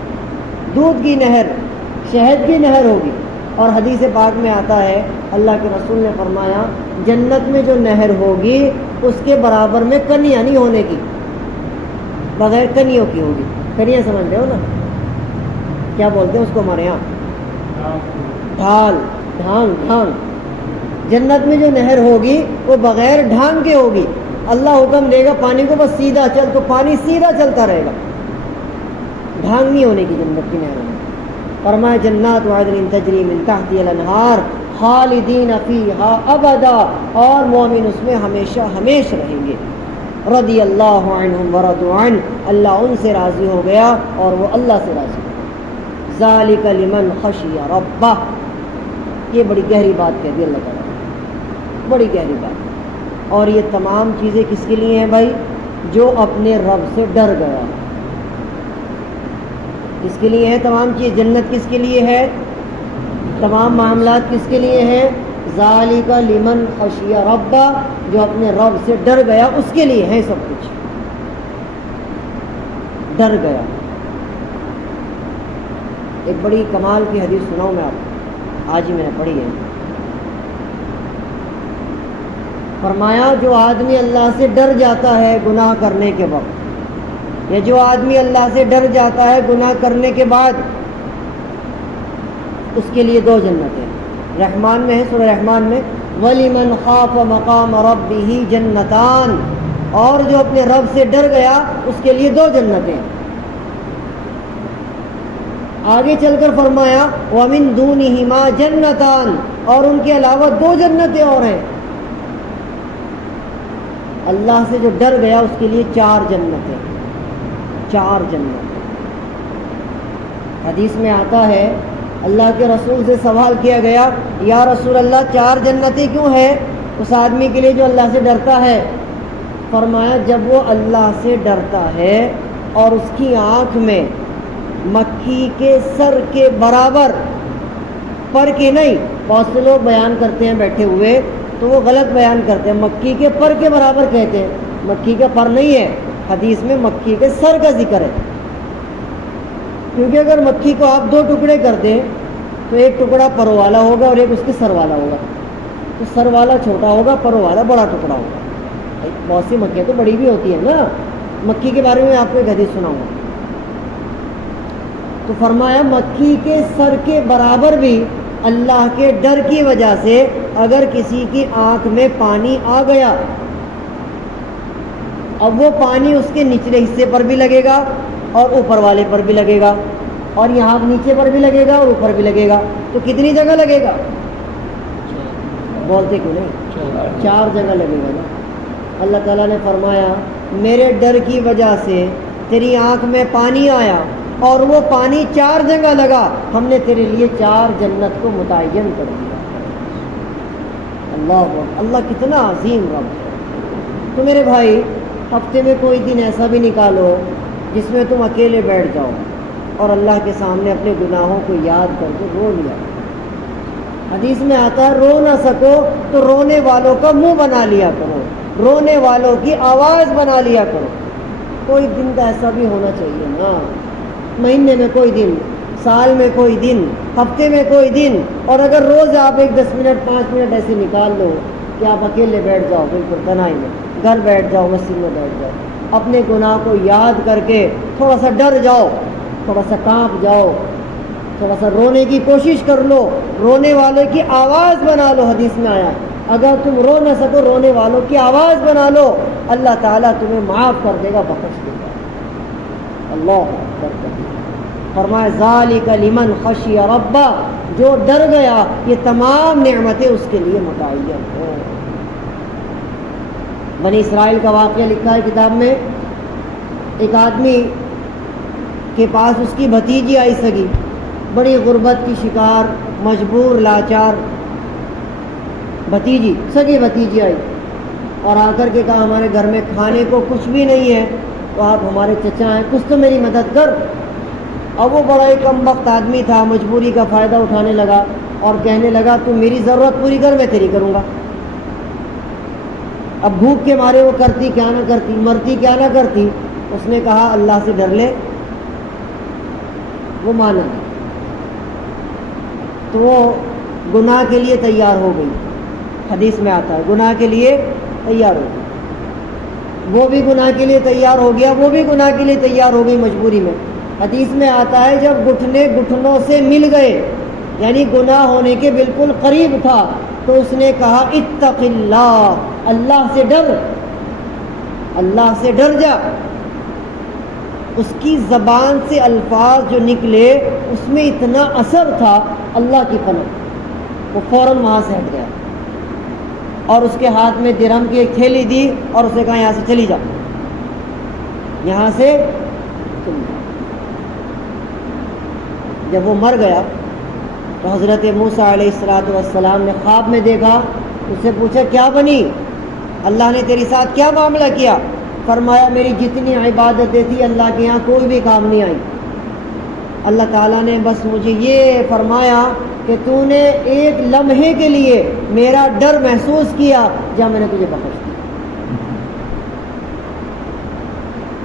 دودھ کی نہر، شہد کی نہر ہوگی، اور حدیث پاک میں آتا ہے اللہ کے رسول نے فرمایا جنت میں جو نہر ہوگی اس کے برابر میں کنیاں نہیں ہونے کی، بغیر کنیوں کی ہوگی۔ کنیاں سمجھ رہے ہو نا؟ کیا بولتے ہیں اس کو ہمارے یہاں؟ ڈھال، ڈھانگ۔ جنت میں جو نہر ہوگی وہ بغیر ڈھانگ کے ہوگی۔ اللہ حکم دے گا پانی کو بس سیدھا چل، تو پانی سیدھا چلتا رہے گا، ڈھانگ نہیں ہونے کی جنت کی نہروں میں۔ فرمایا جنات عدن تجری من تحتی الانہار خالدین فیہا ابدا، اور مومن اس میں ہمیشہ ہمیشہ رہیں گے۔ رضی اللہ عنہم ورضوا عنہ، اللہ ان سے راضی ہو گیا اور وہ اللہ سے راضی ہو گیا۔ ذالک لمن خشی ربہ، یہ بڑی گہری بات کہہ دی اللہ تعالیٰ نے، بڑی گہری بات۔ اور یہ تمام چیزیں کس کے لیے ہیں بھائی؟ جو اپنے رب سے ڈر گیا۔ کس کے لیے ہے تمام چیز؟ جنت کس کے لیے ہے؟ تمام معاملات کس کے لیے ہیں؟ ذالک لمن خشی ربہ، جو اپنے رب سے ڈر گیا اس کے لیے ہے سب کچھ۔ ڈر گیا۔ ایک بڑی کمال کی حدیث سناؤں میں آپ کو، آج ہی میں نے پڑھی ہے۔ فرمایا جو آدمی اللہ سے ڈر جاتا ہے گناہ کرنے کے وقت، یا جو آدمی اللہ سے ڈر جاتا ہے گناہ کرنے کے بعد، اس کے لیے دو جنتیں۔ رحمان میں ہے، سورہ رحمان میں وَلِمَنْ خَافَ مَقَامَ رَبِّهِ جَنَّتَانِ، اور جو اپنے رب سے ڈر گیا اس کے لیے دو جنتیں۔ آگے چل کر فرمایا وَمِن دُونِهِمَا جَنَّتَانِ، اور ان کے علاوہ دو جنتیں اور ہیں۔ اللہ سے جو ڈر گیا اس کے لیے چار جنتیں، چار جنتیں۔ حدیث میں آتا ہے اللہ کے رسول سے سوال کیا گیا یا رسول اللہ چار جنتیں کیوں ہیں اس آدمی کے لیے جو اللہ سے ڈرتا ہے؟ فرمایا جب وہ اللہ سے ڈرتا ہے اور اس کی آنکھ میں مکھی کے سر کے برابر، پر کے نہیں، بہت سے لوگ بیان کرتے ہیں بیٹھے ہوئے تو وہ غلط بیان کرتے ہیں، مکھی کے پر کے برابر کہتے ہیں، مکھی کا پر نہیں ہے، حدیث میں مکھی کے سر کا ذکر ہے۔ کیونکہ اگر مکھی کو آپ دو ٹکڑے کر دیں تو ایک ٹکڑا پرو والا ہوگا اور ایک اس کے سر والا ہوگا، تو سر والا چھوٹا ہوگا، پرو والا بڑا ٹکڑا ہوگا۔ بہت سی مکھیاں تو بڑی بھی ہوتی ہیں نا، مکھی کے بارے میں آپ کو ایک حدیث سناؤں گا۔ تو فرمایا مکھی کے سر کے برابر بھی اللہ کے ڈر کی وجہ سے اگر کسی کی آنکھ میں پانی آ گیا، اب وہ پانی اس کے نچلے حصے پر بھی لگے گا اور اوپر والے پر بھی لگے گا، اور یہاں نیچے پر بھی لگے گا اور اوپر بھی لگے گا، تو کتنی جگہ لگے گا؟ بولتے کیوں نہیں؟ چار جگہ لگے گا نا۔ اللہ تعالیٰ نے فرمایا میرے ڈر کی وجہ سے تیری آنکھ میں پانی آیا اور وہ پانی چار جگہ لگا، ہم نے تیرے لیے چار جنت کو متعین کر دیا۔ اللہ اللہ کتنا عظیم رب ہے۔ تو میرے بھائی ہفتے میں کوئی دن ایسا بھی نکالو جس میں تم اکیلے بیٹھ جاؤ اور اللہ کے سامنے اپنے گناہوں کو یاد کر کے رو لیا۔ حدیث میں آتا ہے رو نہ سکو تو رونے والوں کا منہ بنا لیا کرو، رونے والوں کی آواز بنا لیا کرو۔ کوئی دن تو ایسا بھی ہونا چاہیے نا، مہینے میں کوئی دن، سال میں کوئی دن، ہفتے میں کوئی دن، اور اگر روز آپ ایک 10 منٹ 5 منٹ ایسے نکال لو کہ آپ اکیلے بیٹھ جاؤ، بالکل تنہائی میں گھر بیٹھ جاؤ، مسجد میں بیٹھ جاؤ، اپنے گناہ کو یاد کر کے تھوڑا سا ڈر جاؤ، تھوڑا سا کانپ جاؤ، تھوڑا سا رونے کی کوشش کر لو، رونے والے کی آواز بنا لو۔ حدیث میں آیا اگر تم رو نہ سکو رونے والوں کی آواز بنا لو، اللہ تعالیٰ تمہیں معاف کر دے گا، بخش دے گا۔ اللہ اکبر۔ فرمایا ذالک لمن خشی ربہ، جو ڈر گیا یہ تمام نعمتیں اس کے لیے متعین ہیں۔ بنی اسرائیل کا واقعہ لکھا ہے کتاب میں، ایک آدمی کے پاس اس کی بھتیجی آئی سگی، بڑی غربت کی شکار، مجبور، لاچار بھتیجی، سگی بھتیجی آئی اور آ کر کے کہا ہمارے گھر میں کھانے کو کچھ بھی نہیں ہے، تو آپ ہمارے چچا ہیں، کچھ تو میری مدد کر۔ اب وہ بڑا ہی کم وقت آدمی تھا، مجبوری کا فائدہ اٹھانے لگا اور کہنے لگا تو میری ضرورت پوری کر، میں تیری کروں گا۔ اب بھوک کے مارے وہ کرتی کیا نہ کرتی، مرتی کیا نہ کرتی۔ اس نے کہا اللہ سے ڈر لے، وہ مانا، تو وہ گناہ کے لیے تیار ہو گئی۔ حدیث میں آتا ہے گناہ کے لیے تیار ہو گئی، وہ بھی گناہ کے لیے تیار ہو گیا، وہ بھی گناہ کے لیے تیار ہو گئی مجبوری میں۔ حدیث میں آتا ہے جب گھٹنے گھٹنوں سے مل گئے، یعنی گناہ ہونے کے بالکل قریب تھا، تو اس نے کہا اتق اللہ، اللہ سے ڈر، اللہ سے ڈر جا۔ اس کی زبان سے الفاظ جو نکلے اس میں اتنا اثر تھا اللہ کی پناہ، وہ فوراً وہاں سے ہٹ گیا اور اس کے ہاتھ میں درہم کی ایک تھیلی دی اور اس نے کہا یہاں سے چلی جا، یہاں سے چلی جا۔ جب وہ مر گیا تو حضرت موسیٰ علیہ السلام نے خواب میں دیکھا، اس سے پوچھا کیا بنی، اللہ نے تیری ساتھ کیا معاملہ کیا؟ فرمایا میری جتنی عبادتیں تھی اللہ کے یہاں کوئی بھی کام نہیں آئی، اللہ تعالیٰ نے بس مجھے یہ فرمایا کہ تو نے ایک لمحے کے لیے میرا ڈر محسوس کیا، جب میں نے تجھے بخش دیا۔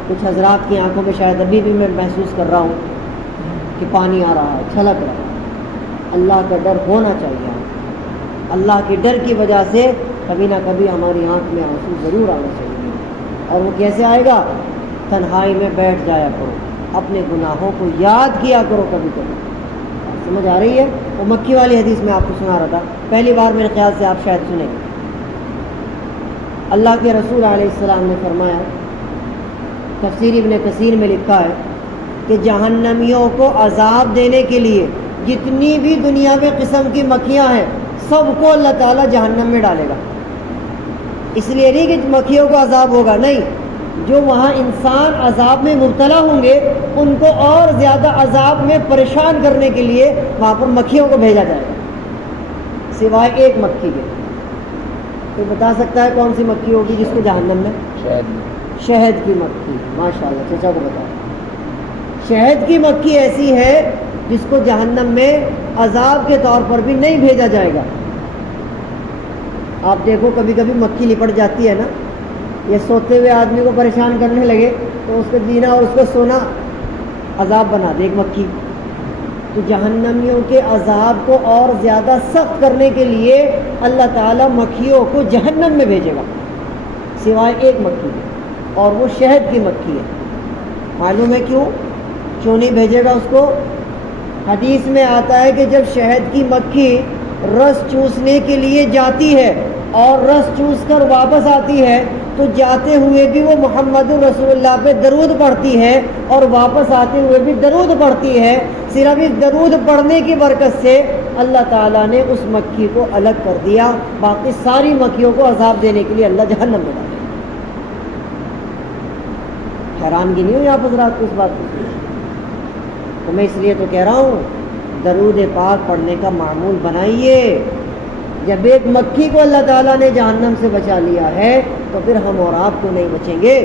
کچھ حضرات کی آنکھوں میں شاید ابھی بھی میں محسوس کر رہا ہوں کہ پانی آ رہا ہے، چھلک رہا ہے۔ اللہ کا ڈر ہونا چاہیے، اللہ کے ڈر کی وجہ سے کبھی نہ کبھی ہماری آنکھ میں آنسو ضرور آنا چاہیے۔ اور وہ کیسے آئے گا؟ تنہائی میں بیٹھ جایا کرو، اپنے گناہوں کو یاد کیا کرو کبھی کبھی۔ سمجھ آ رہی ہے؟ وہ مکی والی حدیث میں آپ کو سنا رہا تھا، پہلی بار میرے خیال سے آپ شاید سنیں۔ اللہ کے رسول علیہ السلام نے فرمایا، تفسیر ابن کثیر میں لکھا ہے کہ جہنمیوں کو عذاب دینے کے لیے جتنی بھی دنیا میں قسم کی مکھیاں ہیں سب کو اللہ تعالیٰ جہنم میں ڈالے گا۔ اس لیے نہیں کہ مکھیوں کو عذاب ہوگا، نہیں، جو وہاں انسان عذاب میں مبتلا ہوں گے ان کو اور زیادہ عذاب میں پریشان کرنے کے لیے وہاں پر مکھیوں کو بھیجا جائے گا، سوائے ایک مکھی کے۔ کوئی بتا سکتا ہے کون سی مکھی ہوگی جس کو جہنم میں؟ شہد کی مکھی۔ ماشاءاللہ، چچا کو بتاؤ۔ شہد کی مکھی ایسی ہے جس کو جہنم میں عذاب کے طور پر بھی نہیں بھیجا جائے گا۔ آپ دیکھو کبھی کبھی مکھی لپٹ جاتی ہے نا، یہ سوتے ہوئے آدمی کو پریشان کرنے لگے تو اس کو جینا اور اس کو سونا عذاب بنا دے ایک مکھی۔ تو جہنمیوں کے عذاب کو اور زیادہ سخت کرنے کے لیے اللہ تعالیٰ مکھیوں کو جہنم میں بھیجے گا، سوائے ایک مکھی کے، اور وہ شہد کی مکھی ہے۔ معلوم ہے کیوں نہیں بھیجے گا اس کو؟ حدیث میں آتا ہے کہ جب شہد کی مکھی رس چوسنے کے لیے جاتی ہے اور رس چوس کر واپس آتی ہے تو جاتے ہوئے بھی وہ محمد رسول اللہ پہ درود پڑھتی ہے اور واپس آتے ہوئے بھی درود پڑھتی ہے۔ صرف اس درود پڑھنے کی برکت سے اللہ تعالیٰ نے اس مکھی کو الگ کر دیا، باقی ساری مکھیوں کو عذاب دینے کے لیے اللہ جہنم میں ڈالے۔ حیرانگی نہیں ہوئی آپ حضرات کو اس بات کی؟ تو میں اس لیے تو کہہ رہا ہوں درود پاک پڑھنے کا معمول بنائیے۔ جب ایک مکھی کو اللہ تعالیٰ نے جہنم سے بچا لیا ہے تو پھر ہم اور آپ کو نہیں بچیں گے۔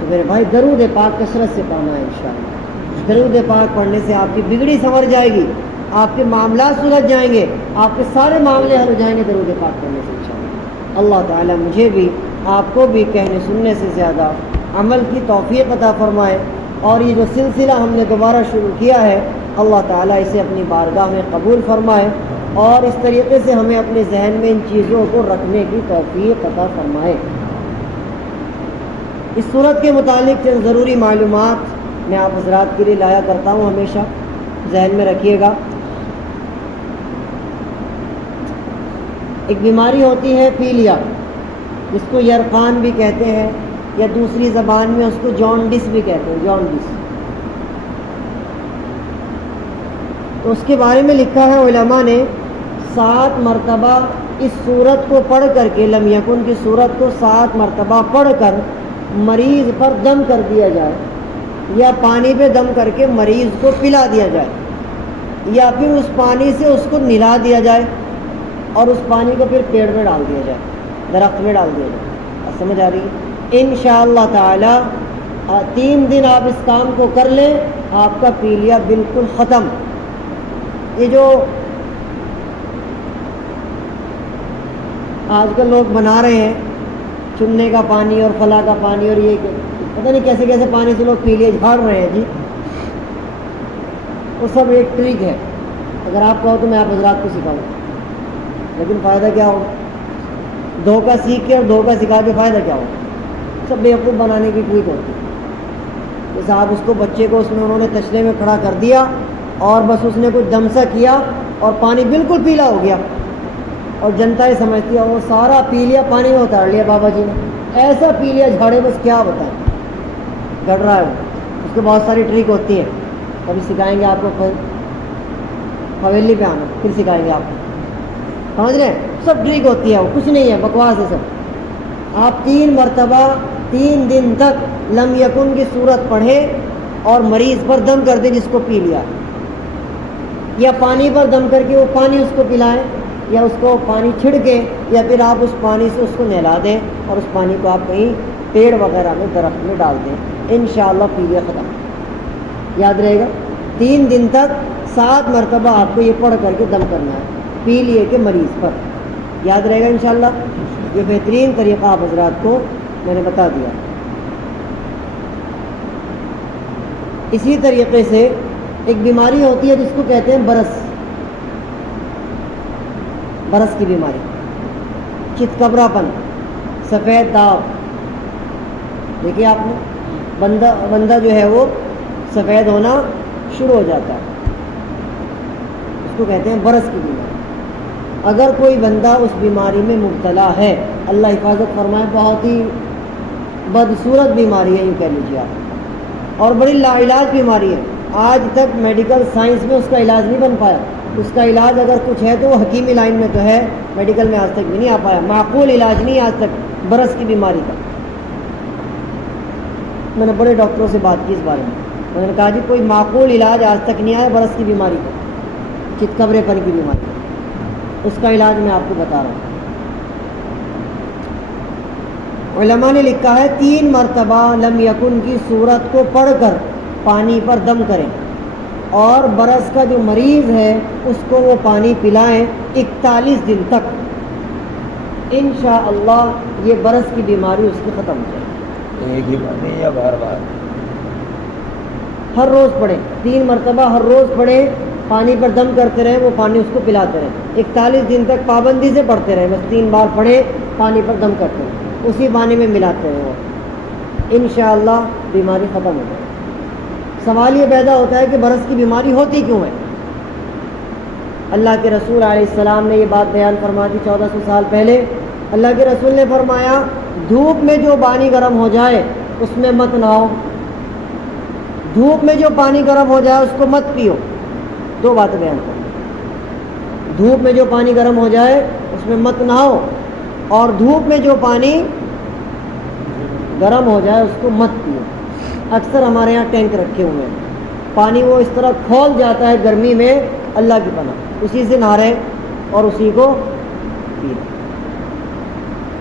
تو میرے بھائی درود پاک کثرت سے پڑھنا ہے انشاءاللہ۔ درود پاک پڑھنے سے آپ کی بگڑی سنور جائے گی، آپ کے معاملات سلجھ جائیں گے، آپ کے سارے معاملے حل ہو جائیں گے درود پاک پڑھنے سے انشاءاللہ۔ اللہ تعالیٰ مجھے بھی آپ کو بھی کہنے سننے سے زیادہ عمل کی توفیق عطا فرمائے، اور یہ جو سلسلہ ہم نے دوبارہ شروع کیا ہے اللہ تعالیٰ اسے اپنی بارگاہ میں قبول فرمائے اور اس طریقے سے ہمیں اپنے ذہن میں ان چیزوں کو رکھنے کی توفیق عطا فرمائے۔ اس صورت کے متعلق چند ضروری معلومات میں آپ حضرات کے لیے لایا کرتا ہوں، ہمیشہ ذہن میں رکھیے گا۔ ایک بیماری ہوتی ہے پیلیا، جس کو یرقان بھی کہتے ہیں یا دوسری زبان میں اس کو جانڈس بھی کہتے ہیں۔ جانڈس تو اس کے بارے میں لکھا ہے علماء نے 7 مرتبہ اس صورت کو پڑھ کر کے، لم یکن کی صورت کو 7 مرتبہ پڑھ کر مریض پر دم کر دیا جائے، یا پانی پہ دم کر کے مریض کو پلا دیا جائے، یا پھر اس پانی سے اس کو نلا دیا جائے اور اس پانی کو پھر پیڑ میں ڈال دیا جائے، درخت میں ڈال دیا جائے۔ سمجھ آ رہی ہے؟ انشاءاللہ تعالی 3 دن آپ اس کام کو کر لیں، آپ کا پیلیا بالکل ختم۔ یہ جو آج کل لوگ بنا رہے ہیں چننے کا پانی اور فلاں کا پانی اور یہ پتہ نہیں کیسے کیسے پانی سے لوگ پیلیے جھاڑ رہے ہیں جی، وہ سب ایک ٹرک ہے۔ اگر آپ کہو تو میں آپ حضرات کو سکھاؤں، لیکن فائدہ کیا ہو؟ دھوکہ سیکھ کے اور دھوکہ سکھا کے فائدہ کیا ہو؟ سب بیوقوف بنانے کی ٹرک ہوتی ہے۔ جیسے آپ اس کو بچے کو اس میں انہوں نے تشنے میں کھڑا کر دیا اور بس اس نے کچھ دم سا کیا اور پانی بالکل پیلا ہو گیا، اور جنتا یہ سمجھتی ہے وہ سارا پی لیا، پانی میں اتار لیا بابا جی نے، ایسا پی لیا جھاڑے، بس کیا بتائیں، گڑ رہا ہے وہ۔ اس کے بہت ساری ٹرک ہوتی ہیں، کبھی سکھائیں گے آپ کو، حویلی پہ آنا پھر سکھائیں گے آپ کو، سمجھ رہے ہیں؟ سب ٹرک ہوتی ہے، وہ کچھ نہیں ہے، بکواس ہے سب۔ آپ 3 مرتبہ 3 دن تک لم یکن کی صورت پڑھیں اور مریض پر دم کر دیں جس کو پی لیا، یا پانی پر دم کر کے وہ پانی اس کو پلائیں، یا اس کو پانی چھڑکیں، یا پھر آپ اس پانی سے اس کو نہلا دیں اور اس پانی کو آپ کہیں پیڑ وغیرہ میں درخت میں ڈال دیں، انشاءاللہ پیلیا ختم۔ یاد رہے گا 3 دن تک 7 مرتبہ آپ کو یہ پڑھ کر کے دم کرنا ہے پیلیے کے مریض پر، یاد رہے گا انشاءاللہ۔ یہ بہترین طریقہ آپ حضرات کو میں نے بتا دیا۔ اسی طریقے سے ایک بیماری ہوتی ہے جس کو کہتے ہیں برس، برس کی بیماری، چتکبرا پن، سفید داغ، دیکھیے آپ نے بندہ جو ہے وہ سفید ہونا شروع ہو جاتا ہے، اس کو کہتے ہیں برس کی بیماری۔ اگر کوئی بندہ اس بیماری میں مبتلا ہے، اللہ حفاظت فرمائے، بہت ہی بدصورت بیماری ہے، یوں کہہ لیجیے آپ، اور بڑی لا علاج بیماری ہے، آج تک میڈیکل سائنس میں اس کا علاج نہیں بن پایا، اس کا علاج اگر کچھ ہے تو وہ حکیمی لائن میں تو ہے، میڈیکل میں آج تک بھی نہیں آ پایا، معقول علاج نہیں آج تک برس کی بیماری کا۔ میں نے بڑے ڈاکٹروں سے بات کی اس بارے میں نے کہا جی کوئی معقول علاج آج تک نہیں آیا برس کی بیماری کا، چتکبرے پن کی بیماری کا، اس کا علاج میں آپ کو بتا رہا ہوں۔ علماء نے لکھا ہے 3 مرتبہ لم یکن کی صورت کو پڑھ کر پانی پر دم کریں، اور برس کا جو مریض ہے اس کو وہ پانی پلائیں 41 دن تک، انشاءاللہ یہ برس کی بیماری اس کی ختم ہو جائے۔ ایک ہی پانی یا بار بار؟ ہر روز پڑھیں، 3 مرتبہ ہر روز پڑھیں، پانی پر دم کرتے رہیں، وہ پانی اس کو پلاتے رہیں، 41 دن تک پابندی سے پڑھتے رہیں، بس 3 بار پڑھیں، پانی پر دم کرتے رہیں، اسی پانی میں ملاتے رہیں، وہ انشاءاللہ بیماری ختم ہو جائے۔ سوال یہ پیدا ہوتا ہے کہ برس کی بیماری ہوتی کیوں ہے؟ اللہ کے رسول علیہ السلام نے یہ بات بیان فرما دی 1400 سال پہلے۔ اللہ کے رسول نے فرمایا دھوپ میں جو پانی گرم ہو جائے اس میں مت نہاؤ، دھوپ میں جو پانی گرم ہو جائے اس کو مت پیو۔ 2 باتیں بیان کریں، دھوپ میں جو پانی گرم ہو جائے اس میں مت نہاؤ، اور دھوپ میں جو پانی گرم ہو جائے اس کو مت پیو۔ اکثر ہمارے یہاں ٹینک رکھے ہوئے ہیں، پانی وہ اس طرح کھول جاتا ہے گرمی میں، اللہ کی پناہ، اسی سے نہا رہے اور اسی کو پی رہے۔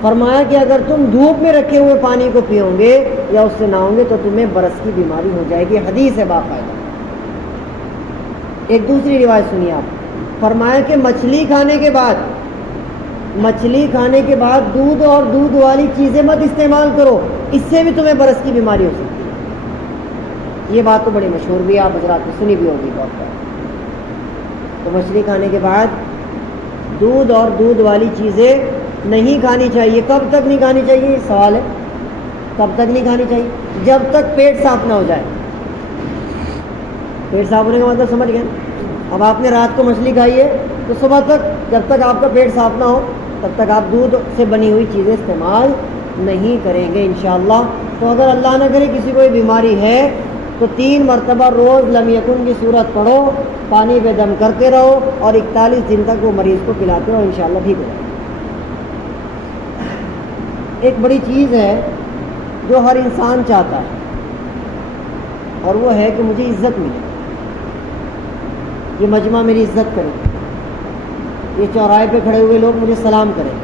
فرمایا کہ اگر تم دھوپ میں رکھے ہوئے پانی کو پیو گے یا اس سے نہاؤ گے تو تمہیں برس کی بیماری ہو جائے گی، حدیث ہے باقاعدہ۔ ایک دوسری روایت سنیے آپ، فرمایا کہ مچھلی کھانے کے بعد دودھ اور دودھ والی چیزیں مت استعمال کرو، اس سے بھی تمہیں برس کی بیماری ہو سکتی ہے۔ یہ بات تو بڑی مشہور بھی ہے، آپ حضرات نے سنی بھی ہوگی بہت بار۔ تو مچھلی کھانے کے بعد دودھ اور دودھ والی چیزیں نہیں کھانی چاہیے۔ کب تک نہیں کھانی چاہیے؟ یہ سوال ہے، کب تک نہیں کھانی چاہیے؟ جب تک پیٹ صاف نہ ہو جائے۔ پیٹ صاف ہونے کا مطلب سمجھ گئے؟ اب آپ نے رات کو مچھلی کھائی ہے تو صبح تک جب تک آپ کا پیٹ صاف نہ ہو تب تک آپ دودھ سے بنی ہوئی چیزیں استعمال نہیں کریں گے انشاءاللہ۔ تو اگر اللہ نہ کرے کسی کو یہ بیماری ہے تو 3 مرتبہ روز لم یکن کی صورت پڑھو، پانی پہ دم کرتے رہو اور 41 دن تک وہ مریض کو پلاتے رہو، انشاءاللہ ٹھیک ہو جائے گا۔ ایک بڑی چیز ہے جو ہر انسان چاہتا ہے، اور وہ ہے کہ مجھے عزت ملے، یہ مجمع میری عزت کرے، یہ چوراہے پہ کھڑے ہوئے لوگ مجھے سلام کریں،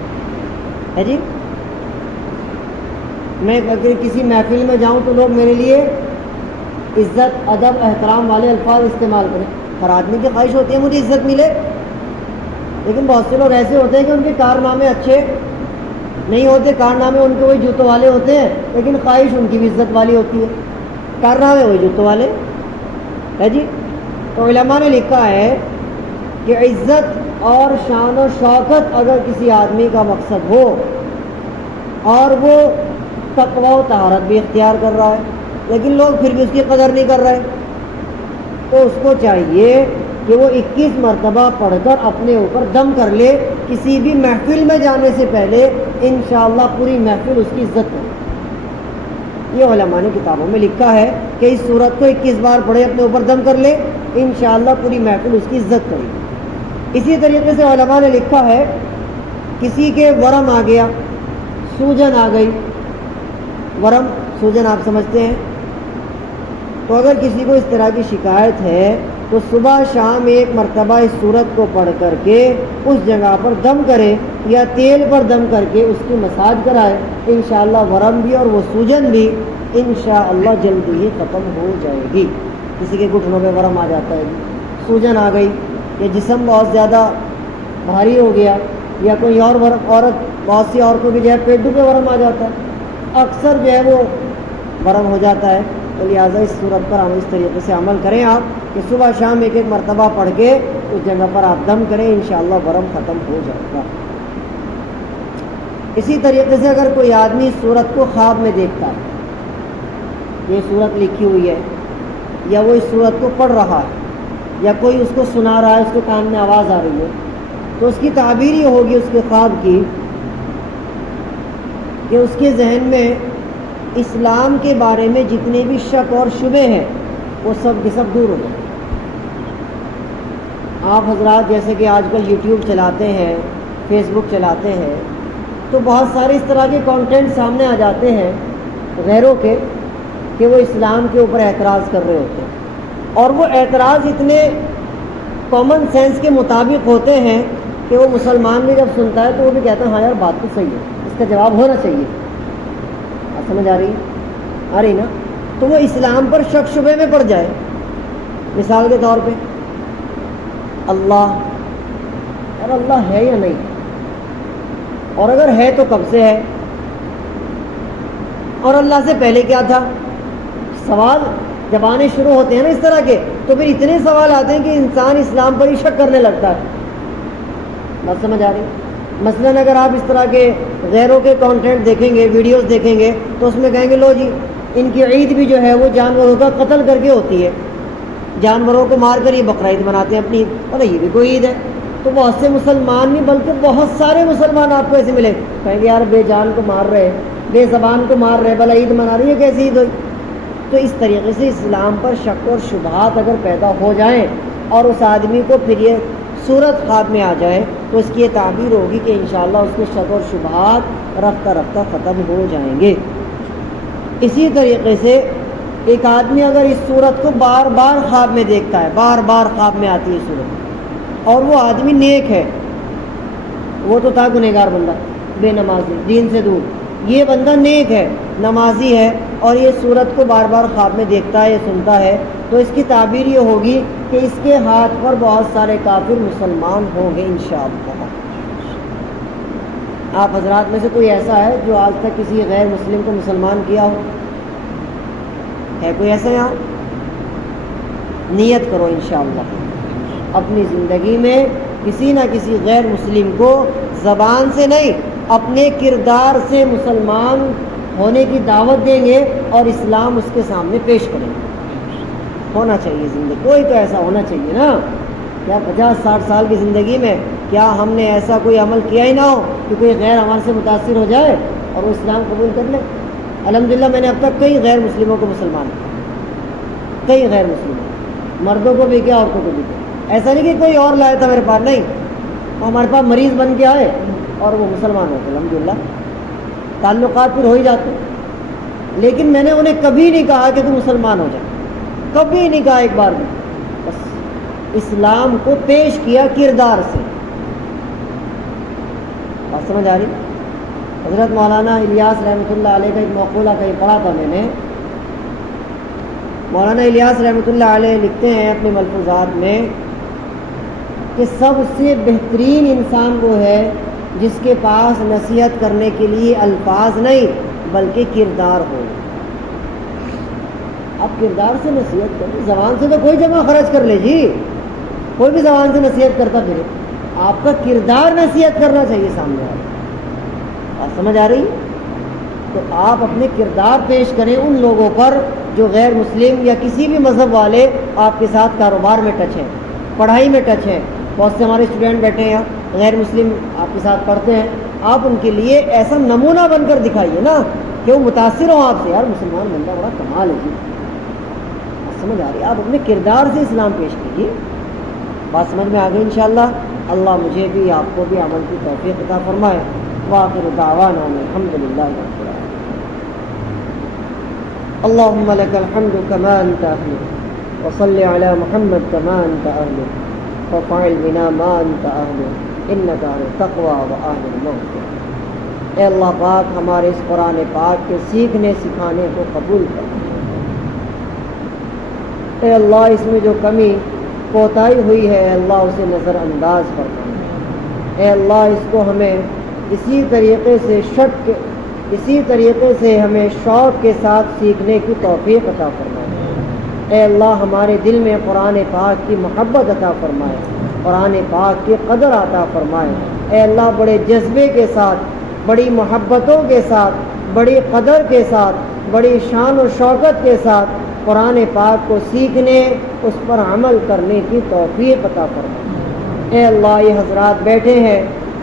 ہے جی، میں اگر کسی محفل میں جاؤں تو لوگ میرے لیے عزت، ادب، احترام والے الفاظ استعمال کریں۔ ہر آدمی کی خواہش ہوتی ہے مجھے عزت ملے، لیکن بہت سے لوگ ایسے ہوتے ہیں کہ ان کے کارنامے اچھے نہیں ہوتے، کارنامے ان کے وہی جوتوں والے ہوتے ہیں، لیکن خواہش ان کی بھی عزت والی ہوتی ہے، کارنامے وہی جوتوں والے، ہے جی۔ تو علماء نے لکھا ہے کہ عزت اور شان و شوکت اگر کسی آدمی کا مقصد ہو اور وہ تقوی و طہارت بھی اختیار کر رہا ہے لیکن لوگ پھر بھی اس کی قدر نہیں کر رہے، تو اس کو چاہیے کہ وہ 21 مرتبہ پڑھ کر اپنے اوپر دم کر لے، کسی بھی محفل میں جانے سے پہلے انشاءاللہ پوری محفل اس کی عزت کرے۔ یہ علماء نے کتابوں میں لکھا ہے کہ اس صورت کو 21 بار پڑھے، اپنے اوپر دم کر لے، انشاءاللہ پوری محفل اس کی عزت کرے۔ اسی طریقے سے علماء نے لکھا ہے کسی کے ورم آ گیا، سوجن آ گئی، ورم سوجن آپ سمجھتے ہیں، تو اگر کسی کو اس طرح کی شکایت ہے تو صبح شام 1 مرتبہ اس صورت کو پڑھ کر کے اس جگہ پر دم کرے یا تیل پر دم کر کے اس کی مساج کرائے، انشاءاللہ ورم بھی اور وہ سوجن بھی انشاءاللہ جلدی ہی ختم ہو جائے گی۔ کسی کے گھٹنوں پہ ورم آ جاتا ہے، سوجن آ گئی، یا جسم بہت زیادہ بھاری ہو گیا، یا کوئی اور ورم، عورت بہت سی عورتوں کی جو ہے پیٹوں پہ ورم آ جاتا ہے، اکثر جو ہے وہ ورم ہو جاتا ہے، تو لہٰذا اس صورت پر ہم اس طریقے سے عمل کریں آپ کہ صبح شام 1 مرتبہ پڑھ کے اس جگہ پر آپ دم کریں، انشاءاللہ ورم ختم ہو جائے گا۔ اسی طریقے سے اگر کوئی آدمی اس صورت کو خواب میں دیکھتا ہے، یہ صورت لکھی ہوئی ہے، یا وہ اس صورت کو پڑھ رہا ہے، یا کوئی اس کو سنا رہا ہے، اس کے کان میں آواز آ رہی ہے، تو اس کی تعبیر یہ ہوگی اس کے خواب کی کہ اس کے ذہن میں اسلام کے بارے میں جتنے بھی شک اور شبہ ہیں وہ سب کے سب دور ہو جائیں۔ آپ حضرات جیسے کہ آج کل یوٹیوب چلاتے ہیں، فیس بک چلاتے ہیں، تو بہت سارے اس طرح کے کانٹینٹ سامنے آ جاتے ہیں غیروں کے کہ وہ اسلام کے اوپر اعتراض کر رہے ہوتے ہیں، اور وہ اعتراض اتنے کامن سینس کے مطابق ہوتے ہیں کہ وہ مسلمان بھی جب سنتا ہے تو وہ بھی کہتا ہے ہاں یار بات تو صحیح ہے، اس کا جواب ہونا چاہیے۔ سمجھ آ رہی نا؟ تو وہ اسلام پر شک شبے میں پڑ جائے، مثال کے طور پہ اللہ، اور اللہ ہے یا نہیں، اور اگر ہے تو کب سے ہے، اور اللہ سے پہلے کیا تھا، سوال جب آنے شروع ہوتے ہیں نا اس طرح کے، تو پھر اتنے سوال آتے ہیں کہ انسان اسلام پر ہی شک کرنے لگتا ہے۔ بات سمجھ آ رہی؟ مثلاً اگر آپ اس طرح کے غیروں کے کانٹینٹ دیکھیں گے، ویڈیوز دیکھیں گے، تو اس میں کہیں گے لو جی ان کی عید بھی جو ہے وہ جانوروں کا قتل کر کے ہوتی ہے، جانوروں کو مار کر یہ بقرہ عید مناتے ہیں اپنی عید، اور یہ بھی کوئی عید ہے۔ تو بہت سے مسلمان نہیں بلکہ بہت سارے مسلمان آپ کو ایسے ملے، کہیں گے یار بے جان کو مار رہے، بے زبان کو مار رہے، بھلا عید منا رہی ہے، کیسی عید ہوئی؟ تو اس طریقے سے اسلام پر شک اور شبہات اگر پیدا ہو جائیں اور اس آدمی کو پھر یہ صورت خواب میں آ جائے تو اس کی یہ تعبیر ہوگی کہ انشاءاللہ اس کے شک اور شبہات رفتہ رفتہ ختم ہو جائیں گے۔ اسی طریقے سے ایک آدمی اگر اس صورت کو بار بار خواب میں دیکھتا ہے، بار بار خواب میں آتی ہے صورت، اور وہ آدمی نیک ہے، وہ تو تھا گنہگار بندہ، بے نمازی، دین سے دور، یہ بندہ نیک ہے، نمازی ہے، اور یہ صورت کو بار بار خواب میں دیکھتا ہے یا سنتا ہے، تو اس کی تعبیر یہ ہوگی کہ اس کے ہاتھ پر بہت سارے کافر مسلمان ہوں گے انشاءاللہ۔ آپ حضرات میں سے کوئی ایسا ہے جو آج تک کسی غیر مسلم کو مسلمان کیا ہو؟ ہے کوئی ایسا یہاں؟ نیت کرو انشاءاللہ اپنی زندگی میں کسی نہ کسی غیر مسلم کو زبان سے نہیں اپنے کردار سے مسلمان ہونے کی دعوت دیں گے اور اسلام اس کے سامنے پیش کریں گے۔ ہونا چاہیے زندگی، کوئی تو ایسا ہونا چاہیے نا، کیا 50-60 سال کی زندگی میں کیا ہم نے ایسا کوئی عمل کیا ہی نہ ہو کہ کوئی غیر ہمارے سے متاثر ہو جائے اور وہ اسلام قبول کر لے؟ الحمدللہ میں نے اب تک کئی غیر مسلموں کو مسلمان کیا، کئی غیر مسلم ہیں، مردوں کو بھی کیا عورتوں کو بھی کیا۔ ایسا نہیں کہ کوئی اور لایا تھا میرے پاس، نہیں، وہ ہمارے پاس مریض بن کے آئے اور وہ مسلمان ہوتے الحمدللہ، تعلقات پھر ہو ہی جاتے۔ لیکن میں نے انہیں کبھی نہیں کہا کہ تم مسلمان ہو جائے، کبھی نہیں کہا ایک بار بھی، بس اسلام کو پیش کیا کردار سے۔ بات سمجھ آ رہی؟ حضرت مولانا الیاس رحمۃ اللہ علیہ کا ایک مقولہ کہیں پڑھا تھا میں نے۔ مولانا الیاس رحمۃ اللہ علیہ لکھتے ہیں اپنے ملفوظات میں کہ سب سے بہترین انسان وہ ہے جس کے پاس نصیحت کرنے کے لیے الفاظ نہیں بلکہ کردار ہو۔ اب کردار سے نصیحت کریں، زبان سے تو کوئی جمع خرچ کر لے جی، کوئی بھی زبان سے نصیحت کرتا پھرے، آپ کا کردار نصیحت کرنا چاہیے سامنے والے۔ بات سمجھ آ رہی؟ تو آپ اپنے کردار پیش کریں ان لوگوں پر جو غیر مسلم یا کسی بھی مذہب والے آپ کے ساتھ کاروبار میں ٹچ ہیں، پڑھائی میں ٹچ ہیں۔ بہت سے ہمارے اسٹوڈنٹ بیٹھے ہیں غیر مسلم آپ کے ساتھ پڑھتے ہیں، آپ ان کے لیے ایسا نمونہ بن کر دکھائیے نا کہ وہ متاثر ہوں آپ سے، یار مسلمان بندہ بڑا کمال ہے جی۔ سمجھ آ رہی ہے؟ آپ اپنے کردار سے اسلام پیش کیجیے۔ بات سمجھ میں آ گئی انشاءاللہ۔ اللہ مجھے بھی آپ کو بھی عمل کی توفیق عطا فرمائے۔ وآخر دعوانا الحمدللہ رب العالمین۔ اللهم لك الحمد كما أنت أهل وصل على محمد كما أنت أهل وفعل بنا ما أنت أهل إنك أهل التقوى وأهل المغفرة۔ اے اللہ پاک ہمارے اس قرآن پاک کے سیکھنے سکھانے کو قبول کر۔ اے اللہ اس میں جو کمی کوتاہی ہوئی ہے اللہ اسے نظر انداز فرما۔ اے اللہ اس کو ہمیں اسی طریقے سے ہمیں شوق کے ساتھ سیکھنے کی توفیق عطا فرمائے۔ اے اللہ ہمارے دل میں قرآن پاک کی محبت عطا فرمائے، قرآن پاک کی قدر عطا فرمائے۔ اے اللہ بڑے جذبے کے ساتھ، بڑی محبتوں کے ساتھ، بڑی قدر کے ساتھ، بڑی شان و شوکت کے ساتھ قرآن پاک کو سیکھنے، اس پر عمل کرنے کی توفیق عطا فرمائے۔ اے اللہ یہ حضرات بیٹھے ہیں،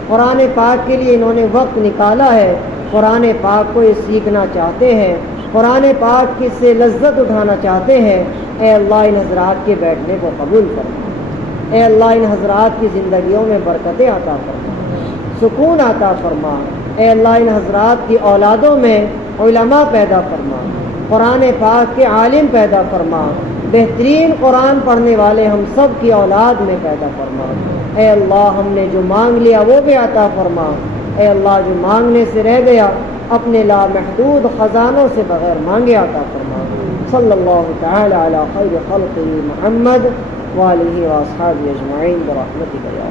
قرآن پاک کے لیے انہوں نے وقت نکالا ہے، قرآن پاک کو یہ سیکھنا چاہتے ہیں، قرآن پاک کی سے لذت اٹھانا چاہتے ہیں۔ اے اللہ ان حضرات کے بیٹھنے کو قبول فرما۔ اے اللہ ان حضرات کی زندگیوں میں برکتیں عطا فرما، سکون عطا فرما۔ اے اللہ ان حضرات کی اولادوں میں علماء پیدا فرما، قرآن پاک کے عالم پیدا فرما، بہترین قرآن پڑھنے والے ہم سب کی اولاد میں پیدا فرما۔ اے اللہ ہم نے جو مانگ لیا وہ بھی عطا فرما۔ اے اللہ جو مانگنے سے رہ گیا اپنے لامحدود خزانوں سے بغیر مانگے عطا فرما۔ صلی اللہ تعالی علی خیر خلقہ محمد وآلہ واصحابہ اجمعین برحمتک یا